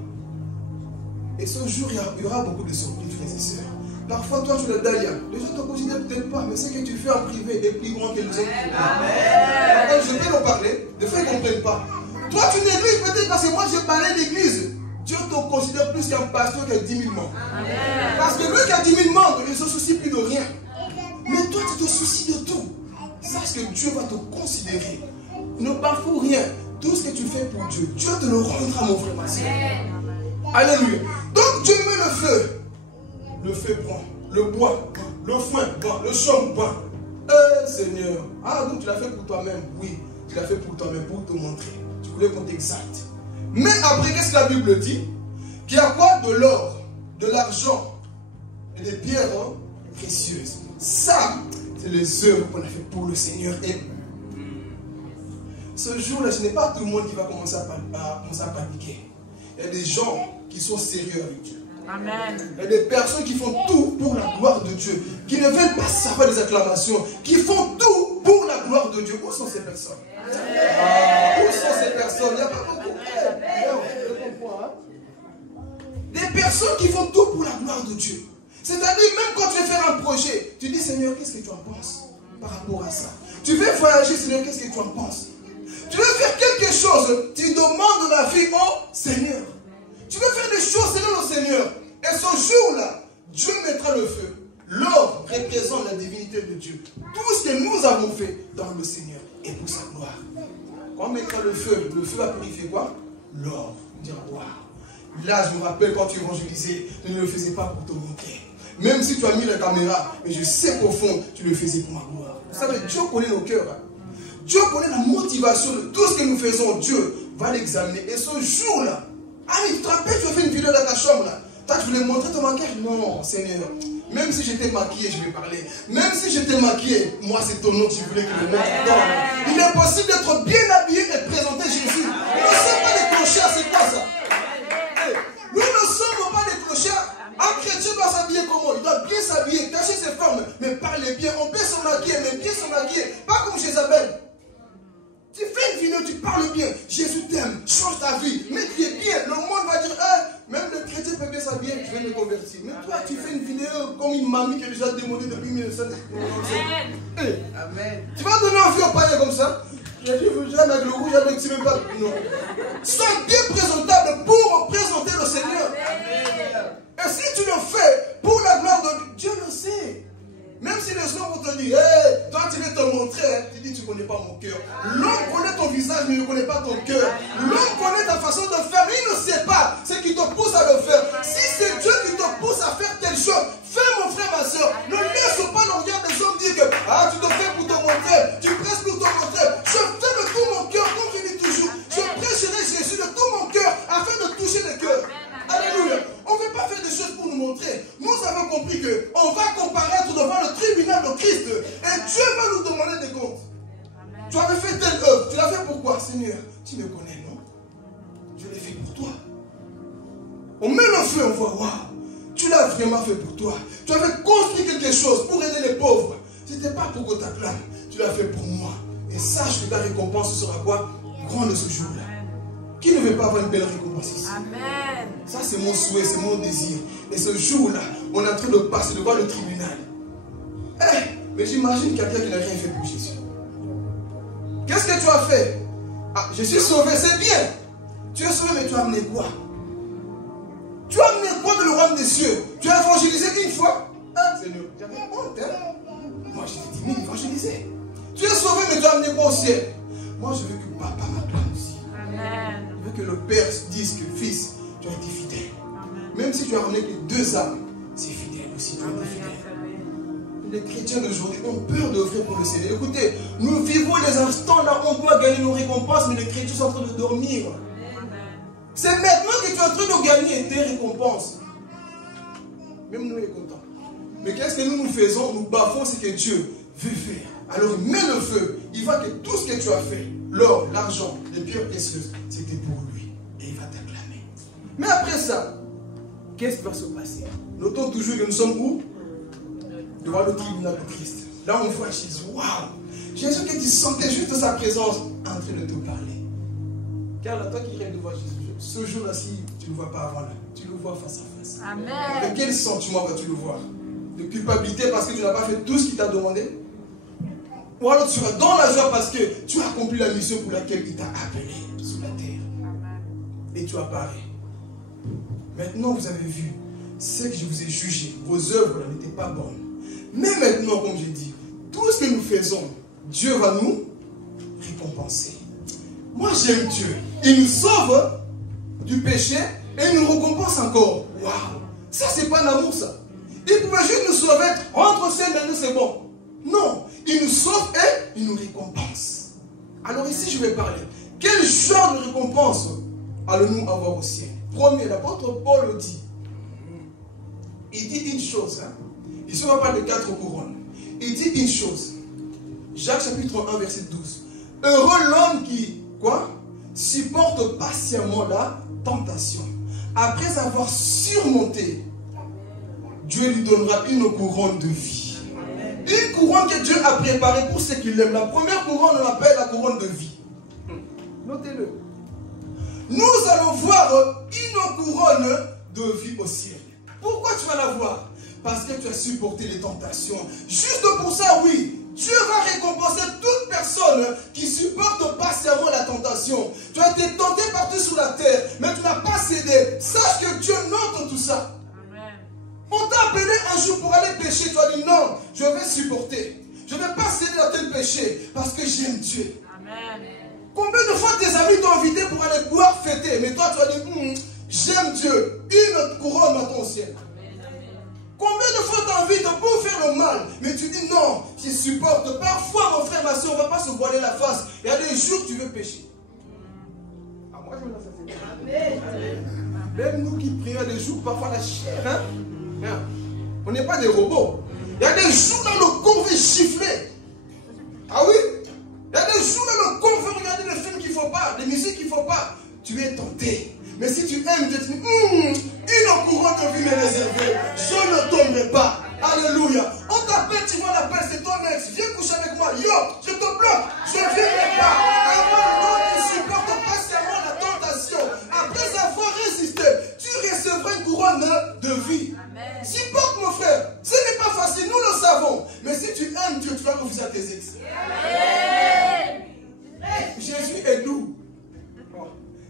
Et ce jour, il y aura beaucoup de surprises, frères et sœurs. Parfois, toi, tu le Dalia. Les gens ne te considèrent peut-être pas, mais ce que tu fais en privé est plus grand que les autres. Amen. Je peux leur parler. Des fois, ils ne comprennent pas. Toi, tu négliges peut-être parce que moi, j'ai parlé d'église. Dieu te considère plus qu'un pasteur qui a 10 000 membres. Amen. Parce que lui qui a 10 000 membres, il ne se soucie plus de rien. Mais toi, tu te soucies de tout. Sache que Dieu va te considérer. Ne bafoue rien. Tout ce que tu fais pour Dieu, Dieu te le rendra, mon frère, ma soeur. Alléluia. Donc Dieu met le feu. Le feu prend. Le bois, le foin, le chaume, Seigneur. Donc tu l'as fait pour toi-même. Oui, tu l'as fait pour toi-même, pour te montrer. Tu voulais qu'on t'exalte. Mais après, qu'est-ce que la Bible dit? Qu'il y a quoi? De l'or, de l'argent et des pierres précieuses. Ça, c'est les œuvres qu'on a fait pour le Seigneur. Et ce jour-là, ce n'est pas tout le monde qui va commencer à paniquer. Il y a des gens qui sont sérieux avec Dieu. Amen. Il y a des personnes qui font tout pour la gloire de Dieu, qui ne veulent pas savoir des acclamations, qui font tout pour la gloire de Dieu. Où sont ces personnes? Où sont ces personnes? Il n'y a pas beaucoup. Des personnes qui font tout pour la gloire de Dieu. C'est-à-dire, même quand tu veux faire un projet, tu dis, Seigneur, qu'est-ce que tu en penses par rapport à ça? Tu veux voyager, Seigneur, qu'est-ce que tu en penses? Tu veux faire quelque chose, tu demandes la vie au Seigneur. Tu veux faire des choses selon le Seigneur. Et ce jour-là, Dieu mettra le feu. L'or représente la divinité de Dieu. Tout ce que nous avons fait dans le Seigneur est pour sa gloire. Quand on mettra le feu va purifier quoi? L'or. Dire, waouh. Là, je me rappelle quand tu évangélisais, tu ne le faisais pas pour te montrer. Même si tu as mis la caméra, mais je sais qu'au fond, tu le faisais pour ma gloire. Vous savez, Dieu connaît nos cœurs. Dieu connaît la motivation de tout ce que nous faisons. Dieu va l'examiner. Et ce jour-là, mais tu te rappelles, tu as fait une vidéo dans ta chambre là. Toi, tu voulais montrer ton maquillage? Non, Seigneur. Même si j'étais maquillé, je vais parler. Même si j'étais maquillé, moi c'est ton nom que je voulais que je montre. Il est possible d'être bien habillé et présenter Jésus. Nous ne sommes pas des clochards, c'est quoi ça? Nous ne sommes pas des clochards. Un chrétien doit s'habiller comment? Il doit bien s'habiller, cacher ses formes, mais parler bien. On peut se maquiller, mais bien se maquiller. Pas comme Jézabel. Tu fais une vidéo, tu parles bien. Jésus t'aime, change ta vie. Mais tu es bien. Le monde va dire, même le chrétien peut bien s'habiller, je vais me convertir. Mais toi, tu fais une vidéo comme une mamie qui est déjà démodée depuis 1990. Amen. Tu vas donner envie au panier comme ça? J'ai dit, avec le rouge, avec tu même pas. Non. Sois bien présentable pour présenter le Seigneur. Et si tu le fais pour la gloire de Dieu, Dieu le sait. Même si les gens vont te dire, hey, toi tu veux te montrer, tu dis, tu ne connais pas mon cœur. L'homme connaît ton visage, mais il ne connaît pas ton cœur. L'homme connaît ta façon de faire, mais il ne sait pas ce qui te pousse à le faire. Si c'est Dieu qui te pousse à faire telle chose, fais mon frère, ma soeur. Ne laisse pas le regard des hommes dire que, tu te fais pour te montrer, tu presses pour te montrer. Je fais de tout mon cœur, comme je dis toujours. Je prêcherai Jésus de tout mon cœur, afin de toucher les cœurs. Alléluia. On ne veut pas faire des choses pour nous montrer. Nous avons compris qu'on va comparaître devant le tribunal de Christ. Et Dieu va nous demander des comptes. Amen. Tu avais fait telle œuvre. Tu l'as fait pourquoi, Seigneur? Tu me connais, non? Je l'ai fait pour toi. On met le feu, on voit, waouh. Tu l'as vraiment fait pour toi. Tu avais construit quelque chose pour aider les pauvres. Ce n'était pas pour que tu t'acclames. Tu l'as fait pour moi. Et sache que ta récompense sera quoi? Grande ce jour-là. Qui ne veut pas avoir une belle récompense ici? Amen. Ça, c'est mon souhait, c'est mon désir. Et ce jour-là, on est en train de passer devant le tribunal. Mais j'imagine quelqu'un qui n'a rien fait pour Jésus. Qu'est-ce que tu as fait? Je suis sauvé, c'est bien. Tu es sauvé, mais tu as amené quoi? Tu as amené quoi dans le royaume des cieux? Tu as évangélisé une fois? Seigneur, j'avais honte. Moi, j'ai 10 000 évangélisés. Tu es sauvé, mais tu as amené quoi au ciel? Moi, je veux que papa m'acclame aussi. Amen. Je veux que le Père dise que fils, tu as été fidèle. Amen. Même si tu as ramené que 2 âmes, c'est fidèle aussi. Tu as été fidèle. les chrétiens d'aujourd'hui ont peur d'œuvrer pour le Seigneur. Écoutez, nous vivons les instants là où on doit gagner nos récompenses, mais les chrétiens sont en train de dormir. C'est maintenant que tu es en train de gagner tes récompenses. Même nous, on est contents. Mais qu'est-ce que nous faisons? Nous bafons ce que Dieu veut faire. Alors il met le feu. Il voit que tout ce que tu as fait, l'or, l'argent, les pierres précieuses, c'était pour lui. Et il va t'acclamer. Mais après ça, qu'est-ce qui va se passer? Notons toujours que nous sommes où? Devant le tribunal de Christ. Là on voit Jésus. Waouh! Jésus que tu sentais juste sa présence en train de te parler. Car là, toi qui rêves de voir Jésus, ce jour-là, si tu ne le vois pas avant là, tu le vois face à face. Amen. De quel sentiment vas-tu le voir? De culpabilité parce que tu n'as pas fait tout ce qu'il t'a demandé? Ou alors tu seras dans la joie parce que tu as accompli la mission pour laquelle il t'a appelé sur la terre. Amen. Et tu apparais. Maintenant, vous avez vu ce que je vous ai jugé. Vos œuvres n'étaient pas bonnes. Mais maintenant, comme j'ai dit, tout ce que nous faisons, Dieu va nous récompenser. Moi, j'aime Dieu. Il nous sauve du péché et il nous récompense encore. Waouh! Ça, c'est pas l'amour, ça. Il pouvait juste nous sauver, rentre au ciel, nous c'est bon. Non, il nous sauve et il nous récompense. Alors ici, je vais parler. Quel genre de récompense allons-nous avoir au ciel? Premier, l'apôtre Paul dit. Il dit une chose. Hein? Ici, on va parler de 4 couronnes. Il dit une chose. Jacques chapitre 1, verset 12. Heureux l'homme qui, quoi? Supporte patiemment la tentation. Après avoir surmonté, Dieu lui donnera une couronne de vie. Une couronne que Dieu a préparée pour ceux qui l'aiment. La première couronne, on l'appelle la couronne de vie. Notez-le. Nous allons voir une couronne de vie au ciel. Pourquoi tu vas la voir? Parce que tu as supporté les tentations. Juste pour ça, oui. Dieu va récompenser toute personne qui supporte patiemment la tentation. Tu as été tenté partout sur la terre, mais tu n'as pas cédé. Sache que Dieu note tout ça. Amen. On t'a appelé un jour pour aller pécher. Tu as dit non, je vais supporter. Je ne vais pas céder à tel péché parce que j'aime Dieu. Amen. Combien de fois tes amis t'ont invité pour aller boire, fêter, mais toi tu as dit j'aime Dieu. Une couronne dans ton ciel. Combien de fois t'invites pour faire le mal, mais tu dis non, je supporte. Parfois, mon frère, ma soeur, on ne va pas se voiler la face. Il y a des jours où tu veux pécher. Ah, moi, je me lance. Même nous qui prions, il y a des jours, parfois la chair, hein? On n'est pas des robots. Il y a des jours dans le corps, on veut gifler. Ah oui? Il y a des jours dans le corps, on veut regarder des films qu'il ne faut pas, des musiques qu'il ne faut pas. Tu es tenté. Mais si tu aimes Dieu, tu dis, une couronne de vie m'est réservée. Je ne tomberai pas. Alléluia. On t'appelle, tu vois l'appel, c'est ton ex. Viens coucher avec moi. Yo, je te bloque. Je ne viendrai pas. Avant tu supportes patiemment la tentation. Après avoir résisté, tu recevras une couronne de vie. Amen. Supporte mon frère. Ce n'est pas facile, nous le savons. Mais si tu aimes Dieu, tu vas refuser à tes ex. Amen. Jésus est doux.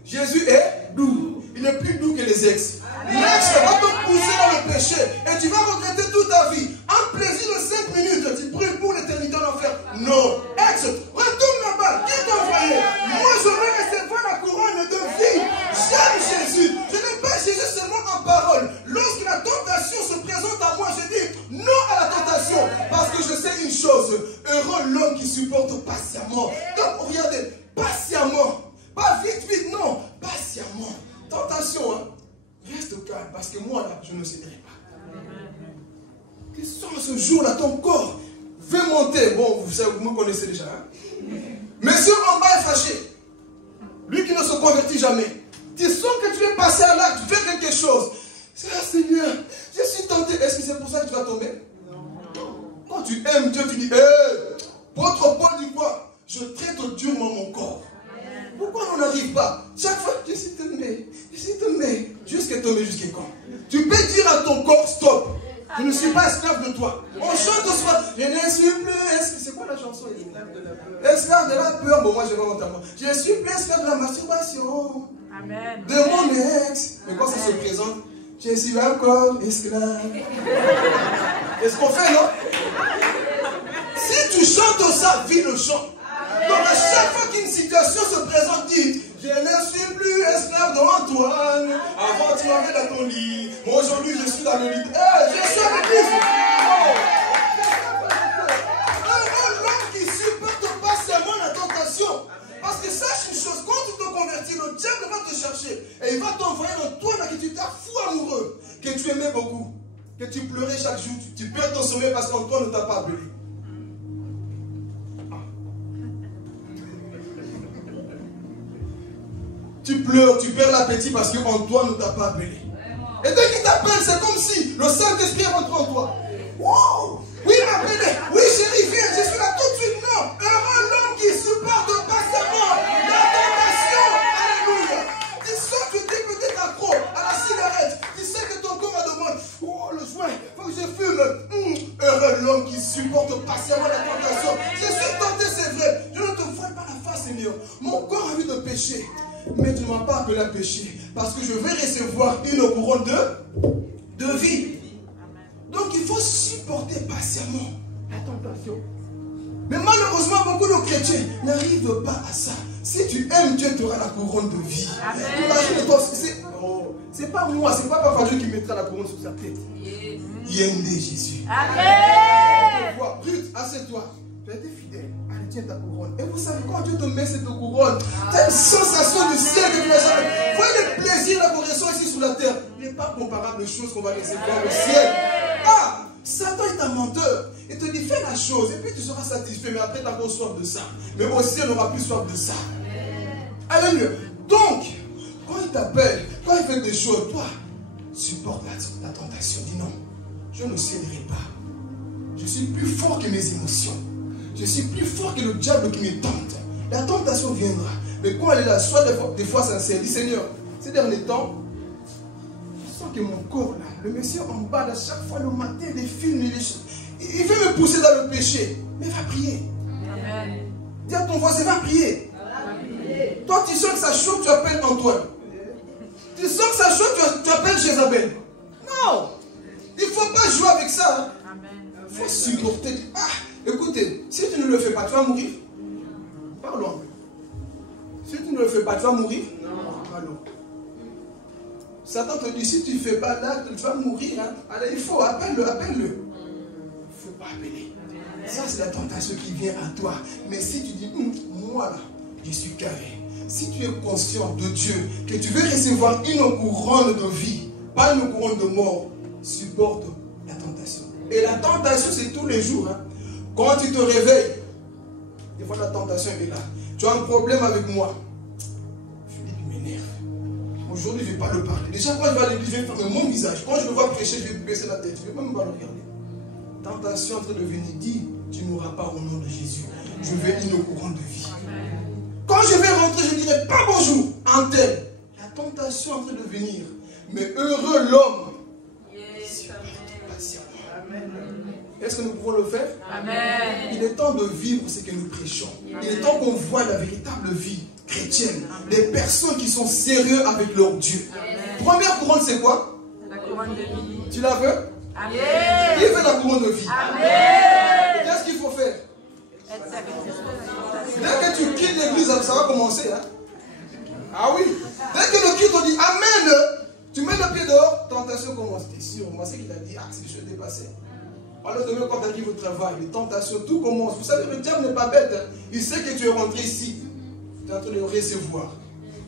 Jésus est doux. Il est plus doux que les ex. L'ex va te pousser dans le péché et tu vas regretter toute ta vie. Un plaisir de 5 minutes, tu pries pour l'éternité en enfer. Non. Ex, retourne là-bas. Qui t'a envoyé? Moi, je vais recevoir la couronne de vie. J'aime Jésus. Je n'aime pas Jésus seulement en parole. Lorsque la tentation se présente à moi, je dis non à la tentation. Parce que je sais une chose. Heureux l'homme qui supporte patiemment. Donc, regardez, patiemment. Pas vite, vite, non. Patiemment. Tentation, hein. Reste calme, parce que moi, là, je ne céderai pas. Tu sens ce jour-là, ton corps veut monter. Bon, vous savez, vous me connaissez déjà. Hein? Mais si en bas est fâché, lui qui ne se convertit jamais, tu sens que tu es passé à l'acte, tu fais quelque chose. C'est là, Seigneur, je suis tenté. Est-ce que c'est pour ça que tu vas tomber? Non. Quand tu aimes Dieu, tu dis, votre Paul dit quoi? Je traite durement mon corps. Pourquoi on n'arrive pas? Chaque fois, je suis tombé, jusqu'à tomber, jusqu'à quand? Tu peux dire à ton corps, stop. Je ne suis pas esclave de toi. On chante au soir, je ne suis plus esclave. C'est quoi la chanson? Esclave de la peur. Bon, moi je vais monter à moi. Je suis plus esclave de la masturbation. Amen. De mon ex. Mais quand ça se présente, je suis encore esclave. Est-ce qu'on fait, non? Si tu chantes ça, vis le chant. Donc à chaque fois qu'une situation se présente, dis, je ne suis plus esclave d'Antoine. Avant tu m'avais dans ton lit. Moi aujourd'hui je suis dans le lit. Je suis à l'église. péché. Et il va t'envoyer dans toi là que tu étais fou amoureux, que tu aimais beaucoup, que tu pleurais chaque jour, tu perds ton sommeil parce qu'Antoine ne t'a pas appelé. Tu pleures, tu perds l'appétit parce qu'Antoine ne t'a pas appelé. Et dès qu'il t'appelle, c'est comme si le Saint-Esprit est rentré en toi. Wow! Oui, m'appelez. Oui, chérie, viens, je suis là tout de suite. Non, heureux l'homme qui supporte patiemment la tentation. Alléluia. Tu sens que tu étais peut-être accro à la cigarette. Tu sais que ton corps a demandé. Oh, le joint, faut que je fume. Heureux l'homme qui supporte patiemment la tentation. Je suis tenté, c'est vrai. Je ne te vois pas la face, Seigneur. Mon corps a envie de pécher. Mais tu ne m'as pas appelé à pécher. Parce que je vais recevoir une couronne de vie. Donc il faut supporter patiemment la tentation. Mais malheureusement, beaucoup de chrétiens n'arrivent pas à ça. Si tu aimes Dieu, tu auras la couronne de vie. Imagine-toi, c'est pas moi, c'est pas Papa Dieu qui mettra la couronne sur sa tête. Yende Jésus. Amen. Ruth, assieds-toi. Tu as été fidèle. Allez, tiens ta couronne. Et vous savez, quand Dieu te met cette couronne, tu as une sensation du ciel que tu n'as jamais. Voyez le plaisir, la correction ici sur la terre. Il n'est pas comparable aux choses qu'on va recevoir au ciel. Ah, Satan est un menteur. Il te dit, fais la chose et puis tu seras satisfait. Mais après, tu as soif de ça. Mais au ciel, on n'aura plus soif de ça. Alléluia. Donc, quand il t'appelle, quand il fait des choses, toi, supporte la tentation. Dis non, je ne céderai pas. Je suis plus fort que mes émotions. Je suis plus fort que le diable qui me tente. La tentation viendra. Mais quand elle est là, soit des fois sincère, dis Seigneur, ces derniers temps, je sens que mon corps là, le monsieur en bas, là, chaque fois le matin, des films, il veut me pousser dans le péché. Mais va prier. Amen. Dis à ton voisin, va prier. Amen. Toi, tu sens que ça chauffe, tu appelles Antoine. Tu sens que ça chauffe, tu appelles Jézabel. Non. Il ne faut pas jouer avec ça. Hein. Il faut supporter. Ah, écoutez, si tu ne le fais pas, tu vas mourir. Parlons. Si tu ne le fais pas, tu vas mourir. Non. Parlons. Satan te dit, si tu ne fais pas là, tu vas mourir. Hein. Allez, il faut, appelle-le, appelle-le. Il ne faut pas appeler. Ça, c'est la tentation qui vient à toi. Mais si tu dis, moi là, je suis carré. Si tu es conscient de Dieu, que tu veux recevoir une couronne de vie, pas une couronne de mort, supporte la tentation. Et la tentation, c'est tous les jours. Hein. Quand tu te réveilles, des fois la tentation est là. Tu as un problème avec moi. Philippe m'énerve. Aujourd'hui, je ne vais pas le parler. Déjà, quand je vais à l'église, je vais faire mon visage. Quand je le vois prêcher, je vais baisser la tête. Je ne vais même pas le regarder. Tentation en train de venir. Dis, tu n'auras pas au nom de Jésus. Je veux une couronne de vie. Quand je vais rentrer, je ne dirai pas bonjour. En tel. La tentation en train de venir. Mais heureux l'homme. Est-ce que nous pouvons le faire? Amen. Il est temps de vivre ce que nous prêchons. Amen. Il est temps qu'on voit la véritable vie chrétienne. Amen. Des personnes qui sont sérieux avec leur Dieu. Amen. Première couronne, c'est quoi? La couronne de vie. Tu la veux? Amen. Qui veut la couronne de vie? Amen. Qu'est-ce qu'il faut faire? Dès que tu quittes l'église, ça va commencer. Hein? Ah oui. Dès que le culte on dit Amen, tu mets le pied dehors, tentation commence. T'es sûr? Moi, c'est qu'il a dit, c'est je suis dépassé. Alors demain, quand tu arrives au travail, les tentations, tout commence. Vous savez, le diable n'est pas bête. Hein. Il sait que tu es rentré ici. Tu es en train de le recevoir.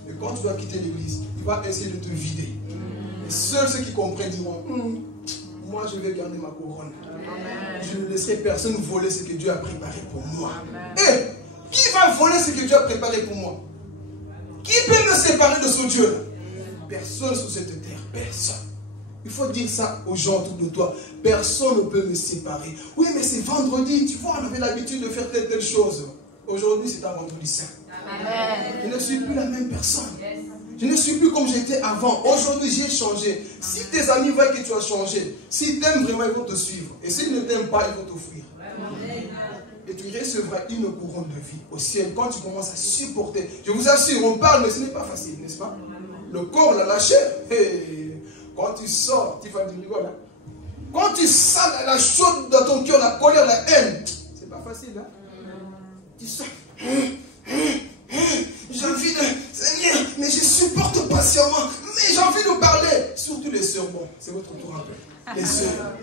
Et quand tu dois quitter l'église, il va essayer de te vider. Et seuls ceux qui comprennent diront, moi je vais garder ma couronne. Amen. Je ne laisserai personne voler ce que Dieu a préparé pour moi. Et qui va voler ce que Dieu a préparé pour moi? Qui peut me séparer de ce Dieu? Personne sur cette terre. Personne. Il faut dire ça aux gens autour de toi. Personne ne peut me séparer. Oui, mais c'est vendredi. Tu vois, on avait l'habitude de faire telle chose. Aujourd'hui, c'est un vendredi saint. Amen. Je ne suis plus la même personne. Je ne suis plus comme j'étais avant. Aujourd'hui, j'ai changé. Si tes amis voient que tu as changé, s'ils t'aiment vraiment, ils vont te suivre. Et s'ils ne t'aiment pas, ils vont t'offrir. Et tu recevras une couronne de vie au ciel quand tu commences à supporter. Je vous assure, on parle, mais ce n'est pas facile, n'est-ce pas? Le corps, la chair. Hey, quand tu sors, tu vas dire, voilà. Quand tu sens la chose dans ton cœur, la colère, la haine, c'est pas facile, hein? Tu sens. J'ai envie de. Seigneur, mais je supporte patiemment. Mais j'ai envie de parler. Surtout les sœurs, bon, c'est votre tour un peu. Les sœurs.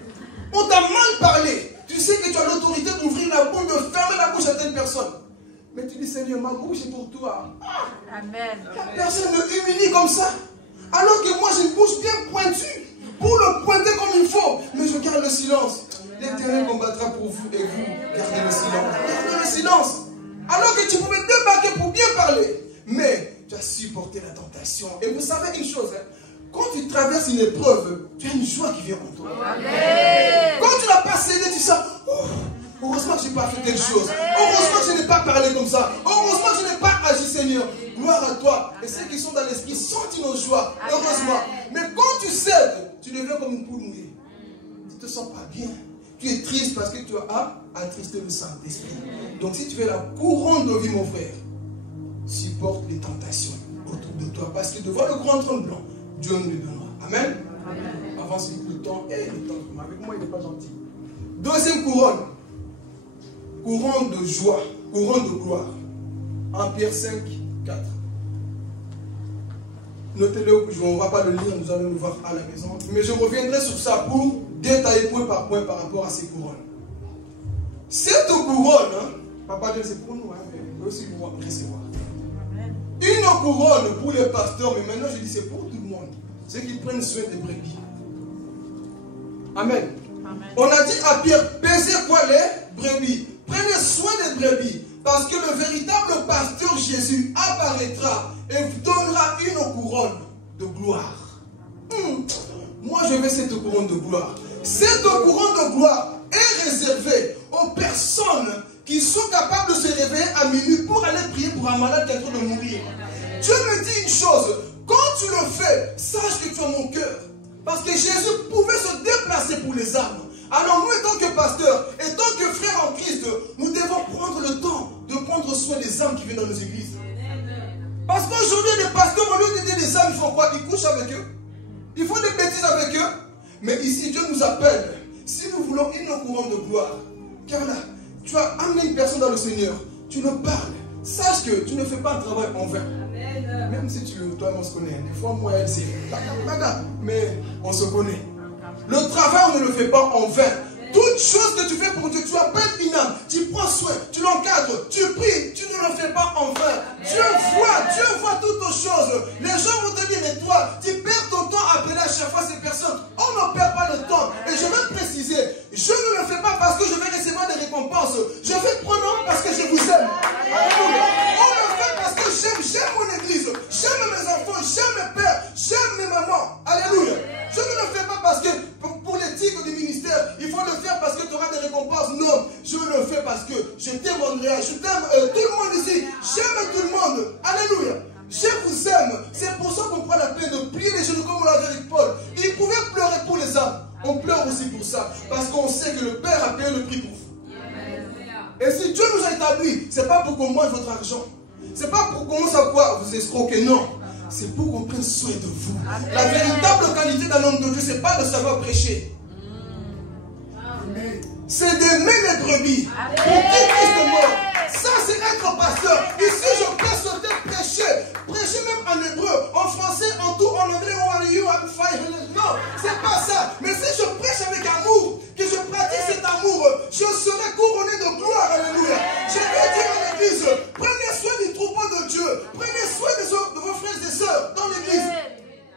On t'a mal parlé. Tu sais que tu as l'autorité d'ouvrir la bouche, de fermer la bouche à telle personne. Mais tu dis, Seigneur, ma bouche est pour toi. Amen. Personne ne m'humilie comme ça. Alors que moi, j'ai une bouche bien pointue pour le pointer comme il faut. Mais je garde le silence. L'Éternel combattra pour vous et vous gardez le silence. Gardez le silence. Alors que tu pouvais te débarquer pour bien parler. Mais tu as supporté la tentation. Et vous savez une chose, hein, quand tu traverses une épreuve, tu as une joie qui vient en toi. Amen. Quand tu n'as pas cédé, tu sens, heureusement que je n'ai pas fait telle chose. Heureusement que je n'ai pas parlé comme ça. Heureusement que je n'ai pas agi, Seigneur. Gloire à toi. Et ceux qui sont dans l'esprit sentent nos joies. Heureusement. Mais quand tu cèdes, tu deviens comme une poule mouillée. Tu ne te sens pas bien. Tu es triste parce que tu as attristé le Saint-Esprit. Donc si tu veux la couronne de vie, mon frère, supporte les tentations autour de toi. Parce que devant le grand trône blanc, Dieu nous le donnera. Amen. Avance le temps. Et le temps, avec moi, il n'est pas gentil. Deuxième couronne. Couronne de joie. Couronne de gloire. En Pierre 5, 4. Notez-le, on ne va pas le lire, nous allons le voir à la maison. Mais je reviendrai sur ça pour détailler point par point par rapport à ces couronnes. Cette couronne, hein, Papa Dieu, c'est pour nous, hein, mais aussi pour recevoir. Une couronne pour les pasteurs, mais maintenant je dis c'est pour tout le monde. Ceux qui prennent soin des brebis. Amen. Amen. On a dit à Pierre, baisez quoi les brebis? Prenez soin des brebis. Parce que le véritable pasteur Jésus apparaîtra et vous donnera une couronne de gloire. Moi je veux cette couronne de gloire. Cette couronne de gloire est réservée aux personnes qui sont capables de se réveiller à minuit pour aller prier pour un malade qui est en train de mourir. Dieu me dit une chose, quand tu le fais, sache que tu as mon cœur. Parce que Jésus pouvait se déplacer pour les âmes. Alors nous, en tant que pasteurs, en tant que frères en Christ, nous devons prendre le temps de prendre soin des âmes qui viennent dans nos églises. Parce qu'aujourd'hui, les pasteurs, au lieu d'aider les âmes, ils font quoi? Ils couchent avec eux. Ils font des bêtises avec eux. Mais ici, Dieu nous appelle. Si nous voulons une couronne de gloire, car là, tu as amené une personne dans le Seigneur, tu le parles. Sache que tu ne fais pas un travail en vain. Amen. Même si toi, on se connaît. Des fois, moi, elle, c'est mais on se connaît. Le travail, on ne le fait pas en vain. Toute chose que tu fais pour Dieu, tu appelles une âme, tu prends soin, tu l'encadres, tu pries, tu ne le fais pas en vain. Dieu voit toutes les choses. Les gens vont te dire, mais toi, tu perds ton temps à appeler à chaque fois ces personnes. On ne perd pas le temps. Et je vais préciser, je ne le fais pas parce que je vais recevoir des récompenses. Je vais prendre parce que je vous aime. Alléluia. On le fait parce que j'aime mon église, j'aime mes enfants, j'aime mes pères, j'aime mes mamans. Alléluia. Je ne le fais pas parce que pour l'éthique du ministère, il faut le faire parce que tu auras des récompenses. Non, je le fais parce que je t'aime Andrea, je t'aime tout le monde ici. J'aime tout le monde. Alléluia. Je vous aime. C'est pour ça qu'on prend la peine de plier les genoux comme on l'a dit avec Paul. Il pouvait pleurer pour les âmes. On pleure aussi pour ça. Parce qu'on sait que le Père a payé le prix pour vous. Et si Dieu nous a établis, ce n'est pas pour qu'on mange votre argent. Ce n'est pas pour qu'on commence à quoi vous escroquer, non. C'est pour qu'on prenne soin de vous. Amen. La véritable qualité d'un homme de Dieu, ce n'est pas de savoir prêcher. C'est d'aimer les brebis. Pour qui Christ est mort. Ça, c'est être pasteur. Ici, je peux sauter prêcher. Prêcher même en hébreu, en français, en tout, en anglais, non, c'est pas ça. Mais si je prêche avec amour, que je pratique cet amour, je serai couronné de gloire. Alléluia. Je vais dire à l'église, prenez soin du troupeau de Dieu. Prenez soin de vos frères et sœurs dans l'église.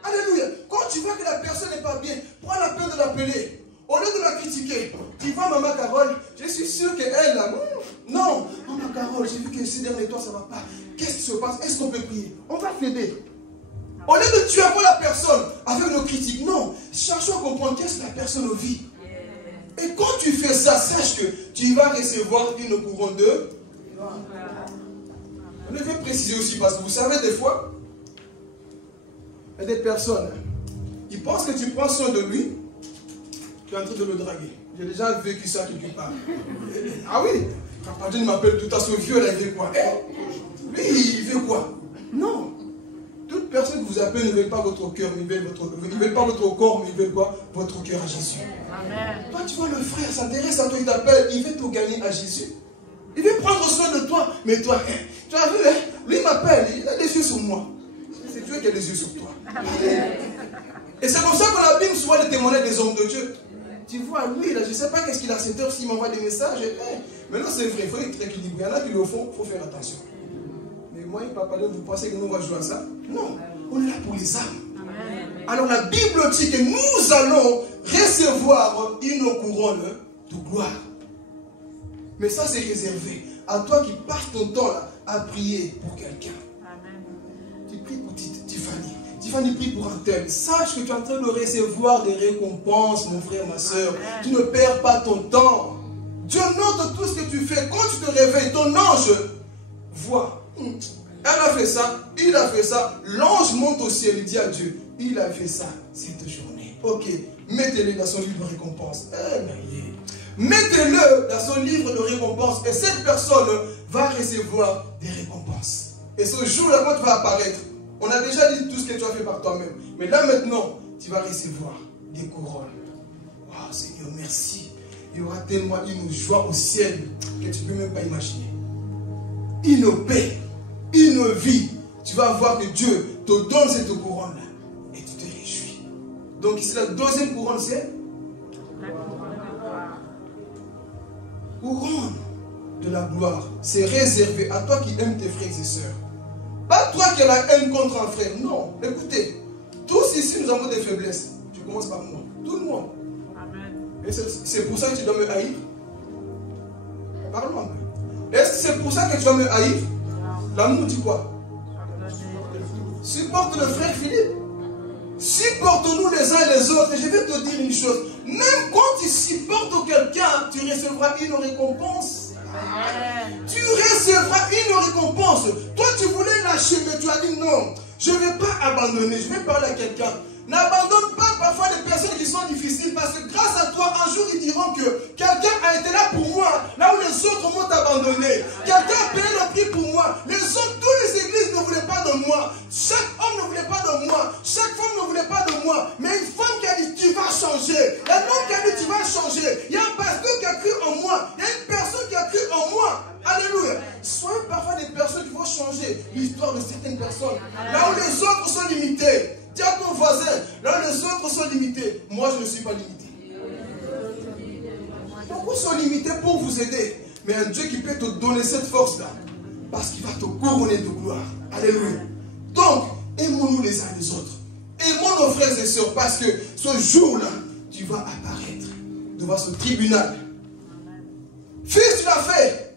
Alléluia. Quand tu vois que la personne n'est pas bien, prends la peine de l'appeler. Au lieu de la critiquer, tu vois Maman Carole, je suis sûr qu'elle, non, Maman Carole, j'ai vu que ces derniers temps ça ne va pas. Qu'est-ce qui se passe? Est-ce qu'on peut prier? On va t'aider. Au lieu de tuer la personne avec nos critiques, non, cherchons à comprendre qu'est-ce que la personne vit. Et quand tu fais ça, sache que tu vas recevoir une couronne de... Je vais préciser aussi parce que vous savez des fois, il y a des personnes, ils pensent que tu prends soin de lui, tu es en train de le draguer. J'ai déjà vécu ça quelque part. Ah oui, quand Dieu m'appelle tout à ce vieux, là, il veut quoi? Lui, il veut quoi? Non. Toute personne qui vous appelle ne veut pas votre cœur, mais ils ne veulent pas votre corps, mais ils veulent quoi? Votre cœur à Jésus. Amen. Toi, tu vois, le frère s'intéresse à toi, il t'appelle, il veut te gagner à Jésus. Il veut prendre soin de toi, mais toi, tu as vu, lui m'appelle, il a des yeux sur moi. C'est Dieu qui a des yeux sur toi. Amen. Et c'est comme ça qu'on abîme souvent les témoignages des hommes de Dieu. Tu vois, lui, là, je ne sais pas qu'est-ce qu'il a à cette heure, s'il m'envoie des messages. Maintenant, c'est vrai, il faut être équilibré. Il y en a qui le font, il faut faire attention. Mais moi, il ne va pas dire, vous pensez que nous, on va jouer à ça? Non, on est là pour les âmes. Alors, la Bible dit que nous allons recevoir une couronne de gloire. Mais ça, c'est réservé à toi qui passes ton temps là, à prier pour quelqu'un. Tu pries pour Tiffany. Tiffany prie pour un tel. Sache que tu es en train de recevoir des récompenses, mon frère, ma soeur. Tu ne perds pas ton temps. Dieu note tout ce que tu fais. Quand tu te réveilles, ton ange voit. Elle a fait ça, il a fait ça. L'ange monte au ciel, il dit à Dieu, il a fait ça cette journée. Ok, mettez-le dans son livre de récompense. Mettez-le dans son livre de récompense et cette personne va recevoir des récompenses. Et ce jour-là, quand tu vas apparaître, on a déjà dit tout ce que tu as fait par toi-même. Mais là maintenant, tu vas recevoir des couronnes. Waouh, Seigneur, merci. Il y aura tellement une joie au ciel que tu ne peux même pas imaginer. Une paix, une vie. Tu vas voir que Dieu te donne cette couronne-là et tu te réjouis. Donc ici, la deuxième couronne, c'est couronne de la gloire. C'est réservé à toi qui aimes tes frères et sœurs. Pas toi qui as la haine contre un frère. Non. Écoutez, tous ici nous avons des faiblesses. Tu commences par moi. Tout le monde. Et c'est pour ça que tu dois me haïr. Parle-moi. Est-ce que c'est pour ça que tu dois me haïr? L'amour dit quoi? Supporte le frère Philippe. Supportons-nous les uns et les autres. Et je vais te dire une chose. Même quand tu supportes quelqu'un, tu recevras une récompense. Tu recevras une récompense. Toi, tu voulais lâcher, mais tu as dit non. Je ne vais pas abandonner. Je vais parler à quelqu'un. N'abandonne pas parfois les personnes qui sont difficiles parce que grâce à toi, un jour, ils diront que quelqu'un a été là pour moi, là où les autres m'ont abandonné. Quelqu'un a payé le prix pour moi. Les autres, toutes les églises ne voulaient pas de moi. Chaque homme ne voulait pas de moi. Chaque femme ne voulait pas de moi. Mais une femme qui a dit, tu vas changer. Un homme qui a dit, tu vas changer. Il y a un pasteur qui a cru en moi. Il y a une personne qui a cru en moi. Alléluia. Soyez parfois des personnes qui vont changer l'histoire de certaines personnes. Là où les autres sont limités. Dis à ton voisin, là les autres sont limités, moi je ne suis pas limité. Beaucoup sont limités pour vous aider, mais un Dieu qui peut te donner cette force-là, parce qu'il va te couronner de gloire. Alléluia. Donc, aimons-nous les uns les autres. Aimons nos frères et sœurs, parce que ce jour-là, tu vas apparaître devant ce tribunal. Fils, tu l'as fait.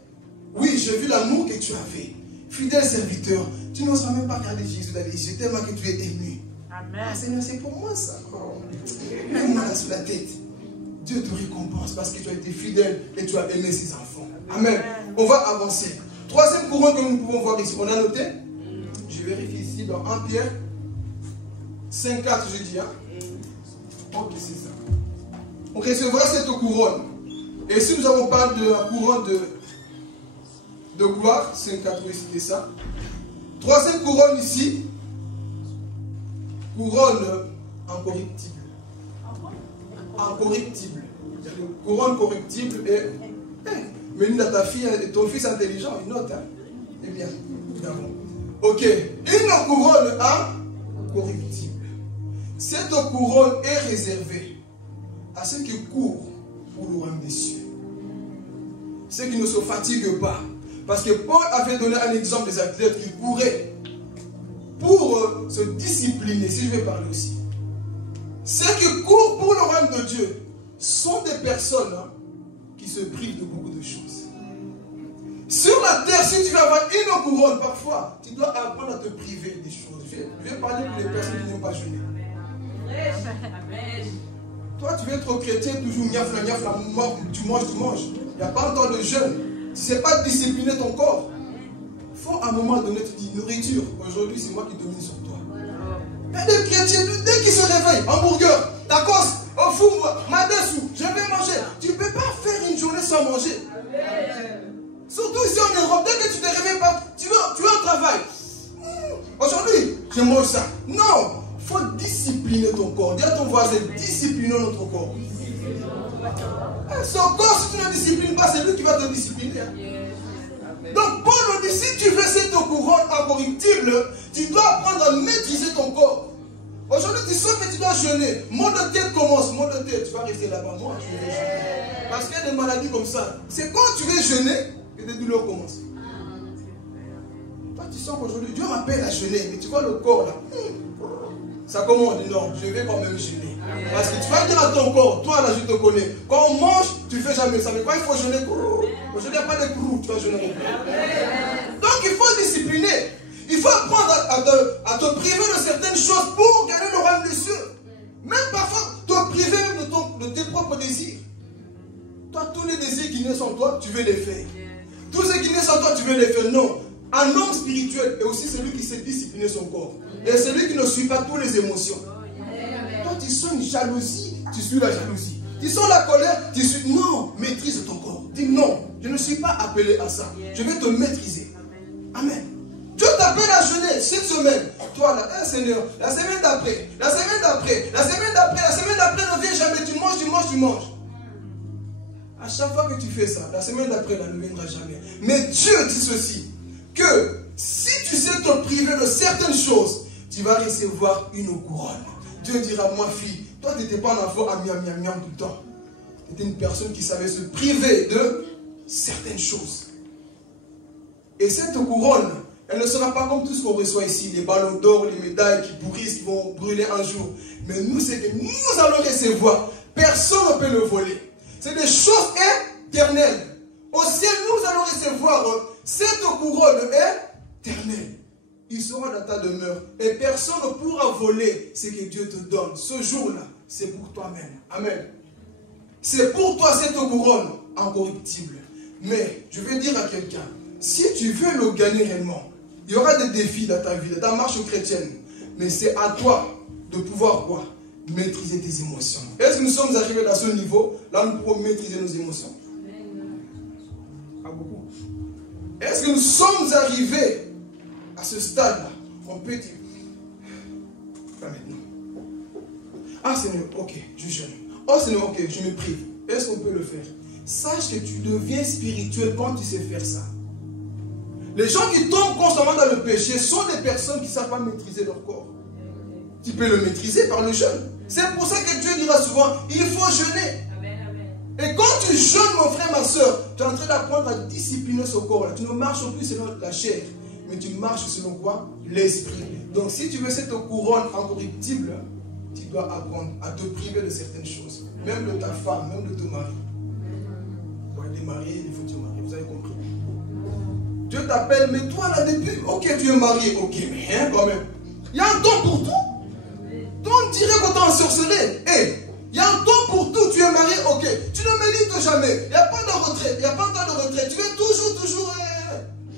Oui, j'ai vu l'amour que tu as fait. Fidèle serviteur, tu n'oseras même pas regarder Jésus dans les yeux, tellement que tu es ému. Ah, Seigneur, c'est pour moi ça. Mets-moi là sous la tête. Dieu te récompense parce que tu as été fidèle et tu as aimé ses enfants. Amen. On va avancer. Troisième couronne que nous pouvons voir ici. On a noté? Je vérifie ici dans 1 Pierre 5,4, je dis. Ok, c'est ça. On recevra cette couronne. Et si nous avons parlé de la couronne de gloire, 5,4, oui, c'était ça. Troisième couronne ici. Couronne incorruptible. Incorruptible. Couronne corruptible et mais à ta fille et ton fils intelligent, il note. Hein? Eh bien, évidemment. Ok. Une couronne incorruptible. Cette couronne est réservée à ceux qui courent pour le royaume des cieux. Ceux qui ne se fatiguent pas. Parce que Paul avait donné un exemple des athlètes qui couraient pour se discipliner, si je vais parler aussi. Ceux qui courent pour le royaume de Dieu sont des personnes qui se privent de beaucoup de choses. Sur la terre, si tu veux avoir une couronne, parfois, tu dois apprendre à te priver des choses. Je vais parler pour les personnes qui n'ont pas jeûné. Toi, tu veux être chrétien, toujours niafla, tu manges. Il n'y a pas encore de jeûne. Tu ne sais pas discipliner ton corps. Il faut à un moment donné, tu dis nourriture. Aujourd'hui, c'est moi qui domine sur toi. Il y a des chrétiens, dès qu'ils se réveillent, hamburger, tacos, au fou, madessou, je vais manger. Tu ne peux pas faire une journée sans manger. Surtout ici en Europe, dès que tu te réveilles, tu vas au travail. Aujourd'hui, je mange ça. Non, il faut discipliner ton corps. Dis à ton voisin, disciplinons notre corps. Son corps, si tu ne disciplines pas, c'est lui qui va te discipliner. Donc Paul dit, si tu veux cette couronne incorruptible, tu dois apprendre à maîtriser ton corps. Aujourd'hui, tu sens que tu dois jeûner. Mot de tête commence. Mot de tête, tu vas rester là-bas. Moi, je vais jeûner. Parce qu'il y a des maladies comme ça. C'est quand tu veux jeûner que des douleurs commencent. Toi, tu sens qu'aujourd'hui, Dieu m'appelle à jeûner. Mais tu vois le corps là. Ça commande. Non, je vais quand même jeûner. Parce que tu vas dire à ton corps, toi là, je te connais. Quand on mange, tu fais jamais ça. Mais quand il faut jeûner, aujourd'hui, il n'y a pas de courroux. Tu vas jeûner non plus. Donc, il faut discipliner. Il faut apprendre à te priver de certaines choses pour gagner le royaume des cieux. Même parfois, te priver de tes propres désirs. Toi, tous les désirs qui naissent en toi, tu veux les faire. Tous ceux qui naissent en toi, tu veux les faire. Non. Un homme spirituel est aussi celui qui sait discipliner son corps. Et celui qui ne suit pas toutes les émotions. Toi, tu sens une jalousie, tu suis la jalousie. Tu sens la colère, tu suis... Non, maîtrise ton corps. Dis non, je ne suis pas appelé à ça. Je vais te maîtriser. Amen. Dieu t'appelle à jeûner cette semaine. Toi là, Seigneur, la semaine d'après, la semaine d'après, la semaine d'après, la semaine d'après ne vient jamais. Tu manges, tu manges, tu manges. À chaque fois que tu fais ça, la semaine d'après, elle ne viendra jamais. Mais Dieu dit ceci, que si tu sais te priver de certaines choses, tu vas recevoir une couronne. Dieu dira, moi fille, toi tu n'étais pas un enfant à miam miam miam tout le temps. Tu étais une personne qui savait se priver de certaines choses. Et cette couronne, elle ne sera pas comme tout ce qu'on reçoit ici, les ballons d'or, les médailles qui pourrissent, qui vont brûler un jour. Mais nous, c'est que nous allons recevoir. Personne ne peut le voler. C'est des choses éternelles. Au ciel, nous allons recevoir cette couronne éternelle. Il sera dans ta demeure. Et personne ne pourra voler ce que Dieu te donne. Ce jour-là, c'est pour toi-même. Amen. C'est pour toi cette couronne incorruptible. Mais, je vais dire à quelqu'un, si tu veux le gagner réellement, il y aura des défis dans ta vie, dans ta marche chrétienne. Mais c'est à toi de pouvoir quoi? Maîtriser tes émotions. Est-ce que nous sommes arrivés à ce niveau? Là, nous pouvons maîtriser nos émotions. Pas beaucoup. Est-ce que nous sommes arrivés à ce stade-là? On peut dire, pas maintenant. Ah Seigneur, ok, je jeûne. Oh Seigneur, ok, je me prive. Est-ce qu'on peut le faire? Sache que tu deviens spirituel quand tu sais faire ça. Les gens qui tombent constamment dans le péché sont des personnes qui ne savent pas maîtriser leur corps. Tu peux le maîtriser par le jeûne. C'est pour ça que Dieu dira souvent, il faut jeûner. Et quand tu jeûnes, mon frère, ma soeur, tu es en train d'apprendre à discipliner ce corps-là. Tu ne marches plus selon la chair, mais tu marches selon quoi? L'esprit. Donc si tu veux cette couronne incorruptible, tu dois apprendre à te priver de certaines choses. Même de ta femme, même de ton mari. Pour être marié, il faut te marier. Vous avez compris? Dieu t'appelle, mais toi là depuis, ok tu es marié, ok, mais hein, quand même. Il y a un temps pour tout. On dirait qu'on t'a ensorcelé. Il y a un temps pour tout, tu es marié, ok. Tu ne médites jamais. Il n'y a pas de retraite, il n'y a pas de temps de retraite. Tu veux toujours.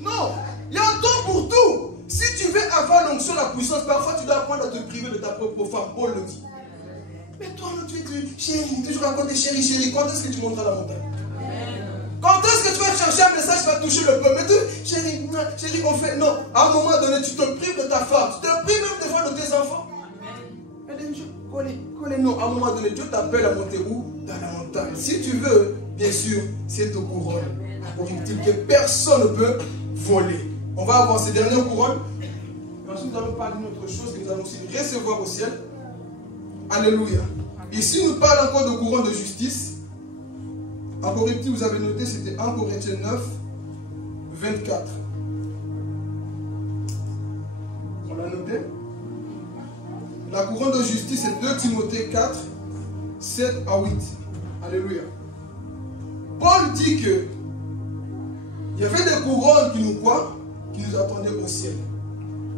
Non, il y a un temps pour tout. Si tu veux avoir l'onction, la puissance, parfois tu dois apprendre à te priver de ta propre femme. Paul le dit. Mais toi, tu es chérie, toujours à côté, chérie, quand est-ce que tu monteras la montagne? Quand est-ce que tu vas chercher un message qui va toucher le peuple? Mais tu, chérie, on fait. Non, à un moment donné, tu te prives de ta femme, tu te prives même des fois de tes enfants. Non, à un moment donné, Dieu t'appelle à monter où? Dans la montagne. Si tu veux, bien sûr, c'est ta couronne incorruptible que personne ne peut voler. On va avoir ces dernières couronnes. Ensuite, nous allons parler d'une autre chose que nous allons aussi recevoir au ciel. Alléluia. Ici, nous parlons encore de couronne de justice. Incorruptible, vous avez noté, c'était 1 Corinthiens 9, 24. On l'a noté? La couronne de justice est 2 Timothée 4, 7 à 8. Alléluia. Paul dit que il y avait des couronnes qui nous attendaient au ciel.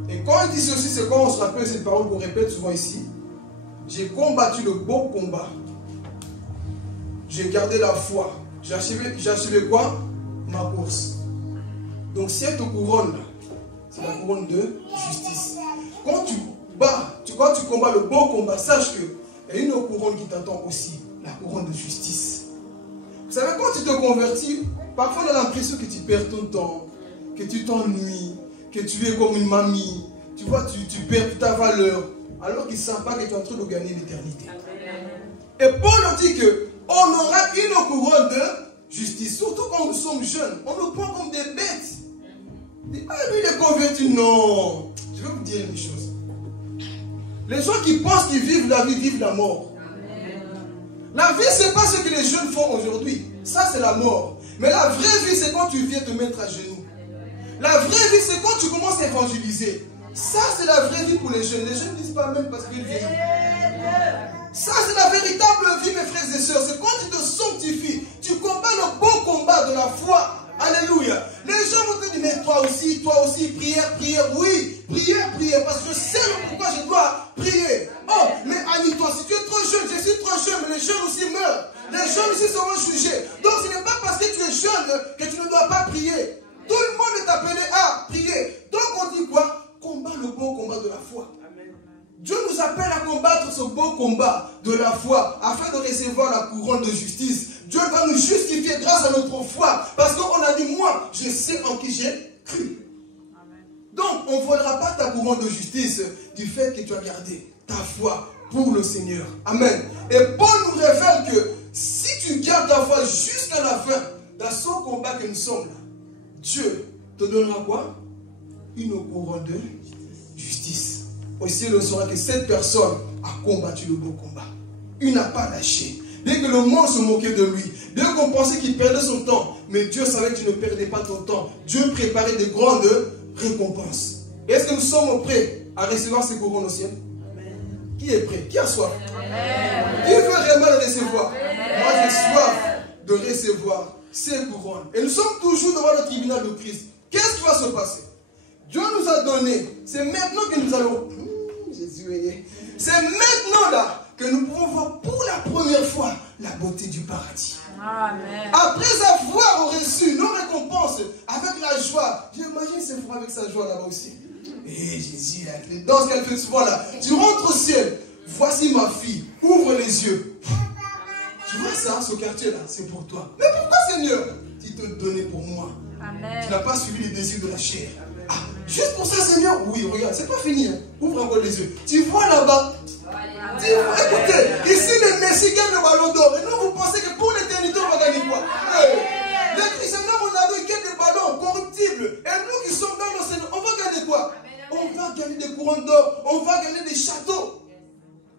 Et quand il dit ceci, c'est quand on se rappelle cette parole qu'on répète souvent ici. J'ai combattu le bon combat. J'ai gardé la foi. J'ai achevé quoi? Ma course. Donc cette couronne, c'est la couronne de justice. Quand tu combats le bon combat, sache qu'il y a une couronne qui t'attend aussi, la couronne de justice. Vous savez, quand tu te convertis, parfois on a l'impression que tu perds ton temps, que tu t'ennuies, que tu es comme une mamie. Tu vois, tu perds toute ta valeur, alors qu'ils ne savent pas que tu es en train de gagner l'éternité. Et Paul dit qu'on aura une couronne de justice, surtout quand nous sommes jeunes. On nous prend comme des bêtes. Ah, lui, il est converti. Non. Je vais vous dire une chose. Les gens qui pensent qu'ils vivent la vie vivent la mort. La vie, ce n'est pas ce que les jeunes font aujourd'hui. Ça, c'est la mort. Mais la vraie vie, c'est quand tu viens te mettre à genoux. La vraie vie, c'est quand tu commences à évangéliser. Ça, c'est la vraie vie pour les jeunes. Les jeunes ne disent pas même parce qu'ils vivent. Ça, c'est la véritable vie, mes frères et sœurs. C'est quand tu te sanctifies, tu combats le bon combat de la foi. Alléluia. Les gens vont te dire, mais toi aussi, prière, prière. Oui, prière, prière. Parce que je sais pourquoi je dois prier. Oh, mais Annie, toi, si tu es trop jeune, je suis trop jeune, mais les jeunes aussi meurent. Les jeunes aussi seront jugés. Donc, ce n'est pas parce que tu es jeune que tu ne dois pas prier. Tout le monde est appelé à prier. Donc, on dit quoi? Combat le bon combat de la foi. Dieu nous appelle à combattre ce beau combat de la foi afin de recevoir la couronne de justice. Dieu va nous justifier grâce à notre foi parce qu'on a dit, moi, je sais en qui j'ai cru. Donc, on ne volera pas ta couronne de justice du fait que tu as gardé ta foi pour le Seigneur. Amen. Et Paul nous révèle que si tu gardes ta foi jusqu'à la fin, dans ce combat que nous sommes là, Dieu te donnera quoi? Une couronne de justice. Aussi, on saura que cette personne a combattu le beau combat. Il n'a pas lâché. Dès que le monde se moquait de lui, dès qu'on pensait qu'il perdait son temps, mais Dieu savait que tu ne perdais pas ton temps. Dieu préparait de grandes récompenses. Est-ce que nous sommes prêts à recevoir ces couronnes au ciel? Amen. Qui est prêt? Qui a soif? Amen. Qui veut vraiment le recevoir? Amen. Moi, j'ai soif de recevoir ces couronnes. Et nous sommes toujours devant le tribunal de Christ. Qu'est-ce qui va se passer? Dieu nous a donné. C'est maintenant que nous allons... Jésus, c'est maintenant là que nous pouvons voir pour la première fois la beauté du paradis. Amen. Après avoir reçu nos récompenses avec la joie, j'imagine ces fois avec sa joie là-bas aussi. Et Jésus, dans ce qu'elle fait souvent là, tu rentres au ciel, voici ma fille, ouvre les yeux. Tu vois ça, ce quartier là, c'est pour toi. Mais pourquoi Seigneur? Tu te donnais pour moi. Amen. Tu n'as pas suivi les désirs de la chair. Ah, juste pour ça, Seigneur? Oui, regarde, c'est pas fini. Hein. Ouvre encore les yeux. Tu vois là-bas. Écoutez, ici les Messi gagnent le ballon d'or. Et nous, vous pensez que pour l'éternité, on va gagner quoi? Les chrétiens, on a gagné des ballons corruptibles. Et nous qui sommes dans le Seigneur, on va gagner quoi? On va gagner des couronnes d'or. On va gagner des châteaux.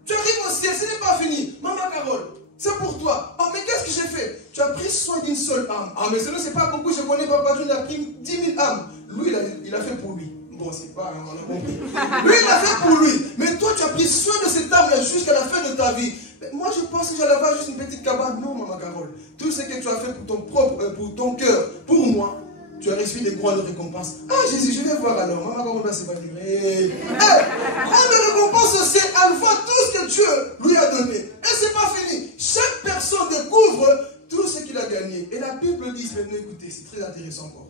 Tu arrives au ciel, ce n'est pas fini. Maman Carole, c'est pour toi. Oh, mais qu'est-ce que j'ai fait? Tu as pris soin d'une seule âme. Ah, mais ce n'est pas beaucoup. Je connais Papa Dieu, il a pris 10 000 âmes. Lui, il a fait pour lui. Bon, c'est pas, on a compris. Lui, il a fait pour lui. Mais toi, tu as pris soin de cette âme-là jusqu'à la fin de ta vie. Mais moi, je pense que j'allais avoir juste une petite cabane. Non, Maman Carole. Tout ce que tu as fait pour ton propre, pour ton cœur, pour moi, tu as reçu des grandes récompenses. Ah, Jésus, je vais voir alors. Maman Carole va s'évanouir. Grande récompense aussi, elle voit tout ce que Dieu lui a donné. Et c'est pas fini. Chaque personne découvre tout ce qu'il a gagné. Et la Bible dit, maintenant, écoutez, c'est très intéressant encore.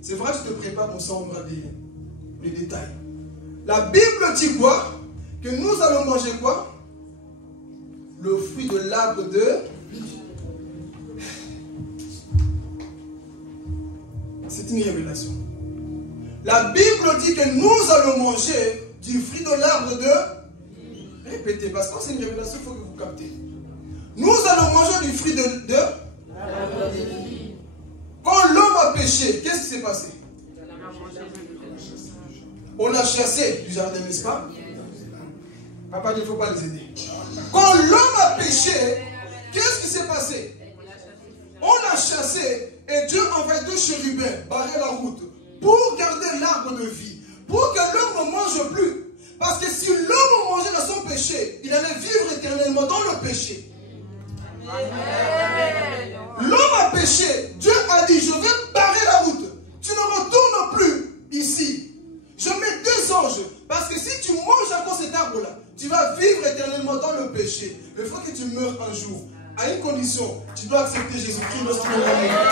C'est vrai que je te prépare pour ça, on verra les détails. La Bible dit quoi? Que nous allons manger quoi? Le fruit de l'arbre de vie. C'est une révélation. La Bible dit que nous allons manger du fruit de l'arbre de... Répétez, parce que c'est une révélation, il faut que vous captez. Nous allons manger du fruit de l'arbre de vie. Quand l'homme a péché, qu'est-ce qui s'est passé? On l'a chassé du jardin, n'est-ce pas? Papa, il ne faut pas les aider. Quand l'homme a péché, qu'est-ce qui s'est passé? On l'a chassé et Dieu a envoyé 2 chérubins barrer la route pour garder l'arbre de vie, pour que l'homme ne mange plus. Parce que si l'homme mangeait dans son péché, il allait vivre éternellement dans le péché. L'homme a péché. Dieu a dit, je vais barrer la route. Tu ne retournes plus ici. Je mets 2 anges. Parce que si tu manges encore cet arbre-là, tu vas vivre éternellement dans le péché. Mais il faut que tu meurs un jour. À une condition, tu dois accepter Jésus-Christ lorsqu'il est mort.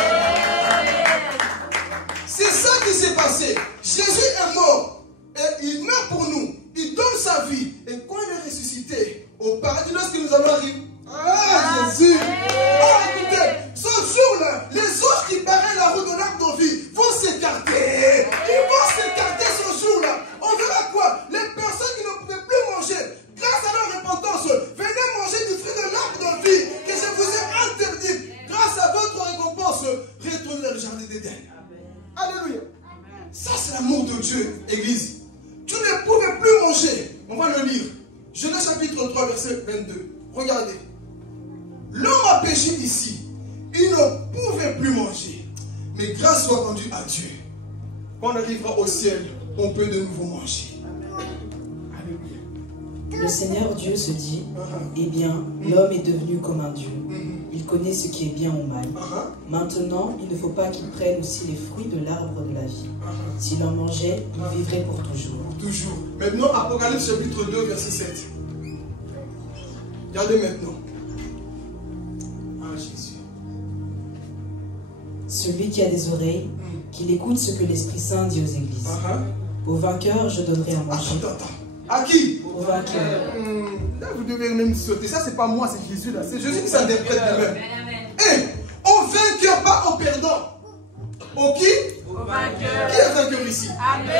C'est ça qui s'est passé. Jésus est mort. Et il meurt pour nous. Il donne sa vie. Et quand il est ressuscité au paradis, lorsque nous allons arriver, ah, Jésus! Oh, écoutez, ce jour-là, les anges qui barraient la route de l'arbre de vie vont s'écarter. Ils vont s'écarter ce jour-là. On verra quoi? Les personnes qui ne pouvaient plus manger, grâce à leur repentance, venez manger du fruit de l'arbre de vie que je vous ai interdit. Grâce à votre récompense, retournez dans le jardin d'Éden. Alléluia. Ça, c'est l'amour de Dieu, Église. Tu ne pouvais plus manger. On On va le lire. Genèse chapitre 3, verset 22. Regardez. L'homme a péché ici. Il ne pouvait plus manger. Mais grâce soit rendue à Dieu. Quand on arrivera au ciel, on peut de nouveau manger. Alléluia. Le Seigneur Dieu se dit, eh bien, l'homme est devenu comme un Dieu. Il connaît ce qui est bien ou mal. Maintenant, il ne faut pas qu'il prenne aussi les fruits de l'arbre de la vie. S'il en mangeait, il vivrait pour toujours. Pour toujours. Maintenant, Apocalypse chapitre 2, verset 7. Regardez maintenant. Ah, Jésus. Celui qui a des oreilles, qu'il écoute ce que l'Esprit Saint dit aux églises. Au vainqueur, je donnerai à manger. Attends. À qui? Au vainqueur. Là, vous devez même sauter. Ça, c'est pas moi, c'est Jésus là. C'est Jésus qui s'interprète lui-même. Au vainqueur, pas au perdant. Au qui? Au vainqueur. Qui est vainqueur ici? Amen.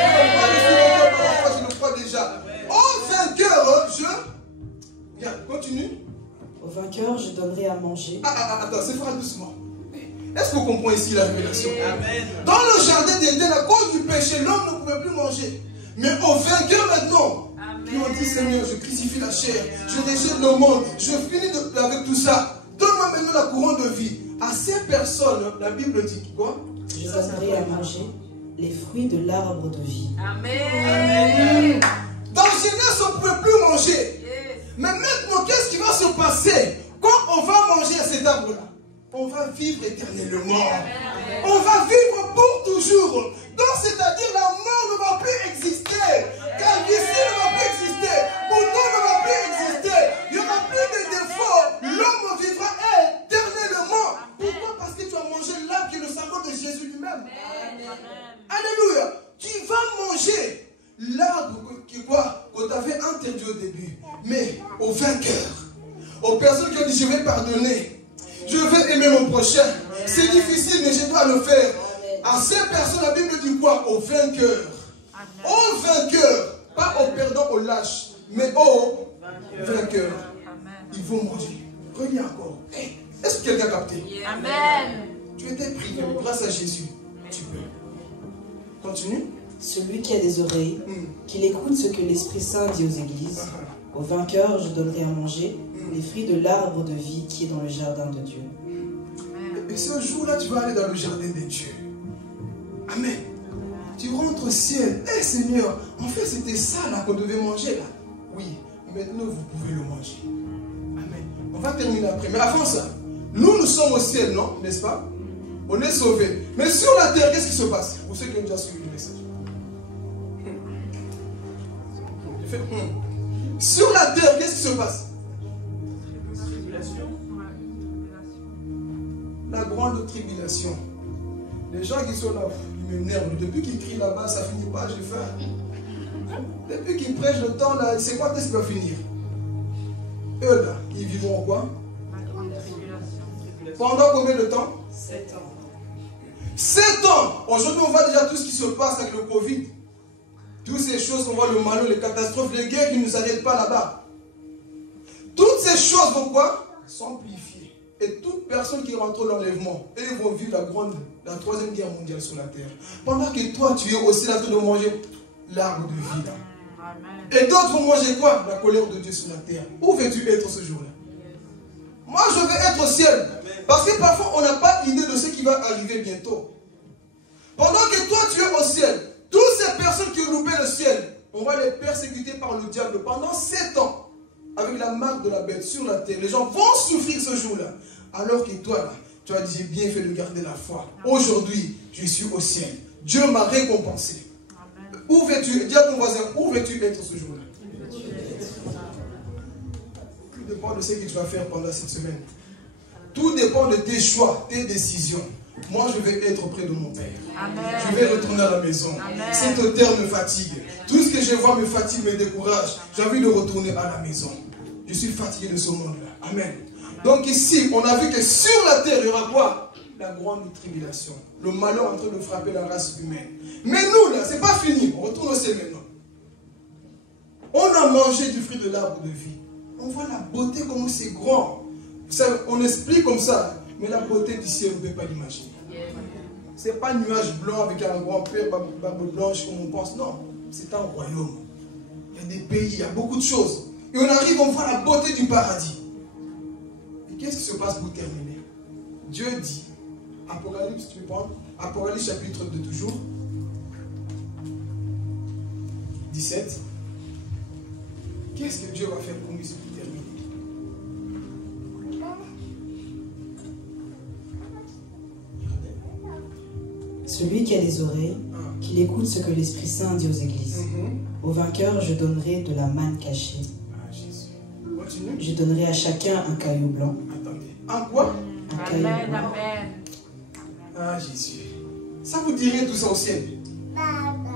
Je le crois déjà. Au vainqueur, Regarde, continue. Au vainqueur, je donnerai à manger. Attends, c'est pas doucement. Est-ce qu'on comprend ici la révélation? Amen. Dans le jardin d'Éden, à cause du péché, l'homme ne pouvait plus manger. Mais au vainqueur maintenant, qui ont dit Seigneur, je crucifie la chair, je rejette le monde, je finis avec tout ça. Donne-moi maintenant la couronne de vie. À ces personnes, la Bible dit quoi? Je donnerai à manger les fruits de l'arbre de vie. Amen. Dans Genèse, on ne pouvait plus manger. Mais maintenant, qu'est-ce qui va se passer quand on va manger à cet arbre-là? On va vivre éternellement. On va vivre pour toujours. Donc, c'est-à-dire la mort ne va plus exister. Calvitie ne va plus exister. Bouton ne va plus exister. Il n'y aura plus de défauts. L'homme vivra éternellement. Pourquoi? Parce que tu as mangé l'arbre qui est le symbole de Jésus lui-même. Alléluia. Tu vas manger l'arbre qu'on t'avait interdit au début. Mais au vainqueur, aux personnes qui ont dit je vais pardonner. Je vais aimer mon prochain. C'est difficile, mais je dois le faire. À ces personnes, la Bible dit quoi? Au vainqueur. Au vainqueur. Pas au perdant, au lâche. Mais au vainqueur. Ils vont manger. Reviens encore. Est-ce que quelqu'un a capté? Amen. Tu étais privé, mais grâce à Jésus, tu peux. Continue. Celui qui a des oreilles, qu'il écoute ce que l'Esprit Saint dit aux églises. Au vainqueur, je donnerai à manger les fruits de l'arbre de vie qui est dans le jardin de Dieu. Et ce jour-là, tu vas aller dans le jardin de Dieu. Amen. Tu rentres au ciel. Seigneur, en fait, c'était ça là qu'on devait manger là. Oui, maintenant vous pouvez le manger. Amen. On va terminer après. Mais avant ça, nous sommes au ciel, non? N'est-ce pas? On est sauvés. Mais sur la terre, qu'est-ce qui se passe? Pour ceux qui ont déjà suivi le message. Sur la terre, qu'est-ce qui se passe? La grande tribulation. Les gens qui sont là, ils m'énervent. Depuis qu'ils crient là-bas, ça finit pas, j'ai faim. Depuis qu'ils prêchent le temps là, c'est quoi qu'est-ce qui va finir? Eux là, ils vivront quoi? Pendant combien de temps? 7 ans. 7 ans. Aujourd'hui, on voit déjà tout ce qui se passe avec le Covid. Toutes ces choses qu'on voit, le malheur, les catastrophes, les guerres qui ne nous arrêtent pas là-bas. Toutes ces choses vont quoi? S'amplifier. Et toute personne qui rentre dans l'enlèvement, ils vont vivre la 3e guerre mondiale sur la terre. Pendant que toi, tu es aussi là de manger l'arbre de vie là. Et d'autres vont manger quoi? La colère de Dieu sur la terre. Où veux-tu être ce jour-là? Moi, je vais être au ciel. Parce que parfois, on n'a pas idée de ce qui va arriver bientôt. Pendant que toi, tu es au ciel, toutes ces personnes qui ont loupé le ciel, on va les persécuter par le diable pendant 7 ans. Avec la marque de la bête sur la terre. Les gens vont souffrir ce jour-là. Alors que toi, là, tu as dit, j'ai bien fait de garder la foi. Aujourd'hui, je suis au ciel. Dieu m'a récompensé. Où veux-tu, dis à ton voisin, où veux-tu être ce jour-là? Tout dépend de ce que tu vas faire pendant cette semaine. Tout dépend de tes choix, tes décisions. Moi, je vais être près de mon Père. Amen. Je vais retourner à la maison. Amen. Cette terre me fatigue. Tout ce que je vois me fatigue, me décourage. J'ai envie de retourner à la maison. Je suis fatigué de ce monde-là. Amen. Donc ici, on a vu que sur la terre, il y aura quoi? La grande tribulation. Le malheur en train de frapper la race humaine. Mais nous, là, c'est pas fini. On retourne au ciel maintenant. On a mangé du fruit de l'arbre de vie. On voit la beauté comme c'est grand. On explique comme ça. Mais la beauté du ciel, on ne peut pas l'imaginer. Ce n'est pas un nuage blanc avec un grand-père, barbe blanche comme on pense. Non, c'est un royaume. Il y a des pays, il y a beaucoup de choses. Et on arrive, on voit la beauté du paradis. Et qu'est-ce qui se passe pour terminer? Dieu dit, Apocalypse, tu peux prendre, Apocalypse chapitre 2 toujours, 17. Qu'est-ce que Dieu va faire pour nous pour terminer? Celui qui a des oreilles, qu'il écoute ce que l'Esprit Saint dit aux églises. Au vainqueur, je donnerai de la manne cachée. Ah, Jésus. Continue. Je donnerai à chacun un caillou blanc. Attendez. Un quoi? Un caillou Amen, blanc. amen. Ah, Jésus. Ça vous dirait tout ça au ciel?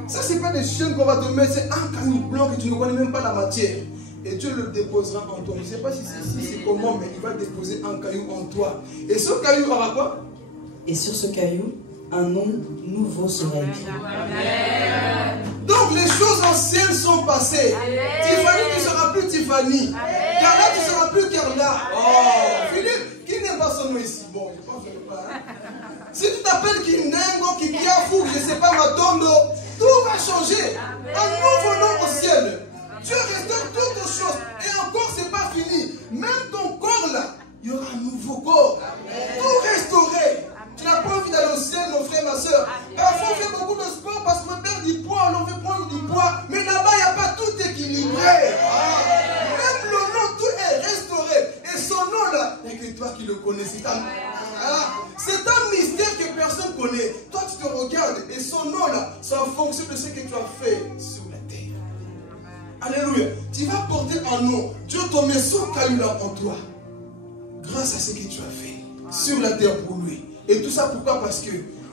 Ça, c'est pas des chaînes qu'on va te mettre, c'est un caillou blanc que tu ne connais même pas la matière. Et Dieu le déposera en toi. Je ne sais pas si c'est comment, mais il va déposer un caillou en toi. Et ce caillou aura quoi? Et sur ce caillou, un nom nouveau sera écrit. Donc les choses anciennes sont passées. Tiffany, tu ne seras plus Tiffany. Carla, tu ne seras plus Carla. Oh, Philippe, qui n'est pas son nom ici? Bon, je pense que je ne sais pas. Si tu t'appelles Kinengo, Kikiafou, je ne sais pas, Matondo, tout va changer. Un nouveau nom au ciel. Dieu restaure toutes choses. Et encore, ce n'est pas fini. Même ton corps là, il y aura un nouveau corps. Tout restauré. Tu n'as pas envie d'aller au ciel, mon frère, ma soeur. Parfois, on fait beaucoup de sport parce qu'on veut perdre du poids, on veut prendre du poids. Mais là-bas, il n'y a pas tout équilibré. Même le nom, tout est restauré. Et son nom là, il n'y a que toi qui le connais. C'est un mystère que personne ne connaît. Toi, tu te regardes et son nom là, c'est en fonction de ce que tu as fait sur la terre. Alléluia. Tu vas porter un nom. Dieu te met son caillou là en toi. Grâce à ce que tu as fait sur la terre pour lui. Et tout ça pourquoi? Parce que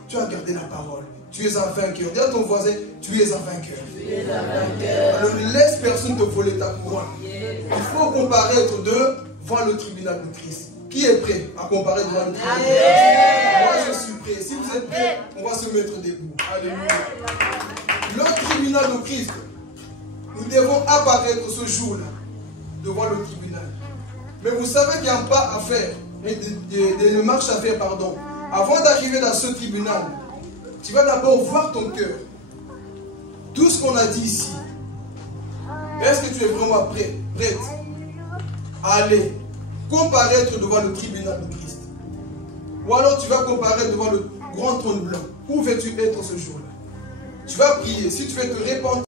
tu as gardé la parole. Tu es un vainqueur. Dis à ton voisin, tu es un vainqueur. Tu es un vainqueur. Alors ne laisse personne te voler ta couronne. Il faut comparaître devant le tribunal de Christ. Qui est prêt à comparer devant le tribunal de Christ? Moi je suis prêt. Si vous êtes prêts, on va se mettre debout. Alléluia. Le tribunal de Christ. Nous devons apparaître ce jour-là devant le tribunal. Mais vous savez qu'il y a un pas à faire. Une marche à faire, pardon. Avant d'arriver dans ce tribunal, tu vas d'abord voir ton cœur. Tout ce qu'on a dit ici. Est-ce que tu es vraiment prête à aller comparaître devant le tribunal de Christ? Ou alors tu vas comparaître devant le grand trône blanc. Où veux-tu être ce jour-là? Tu vas prier. Si tu veux te répandre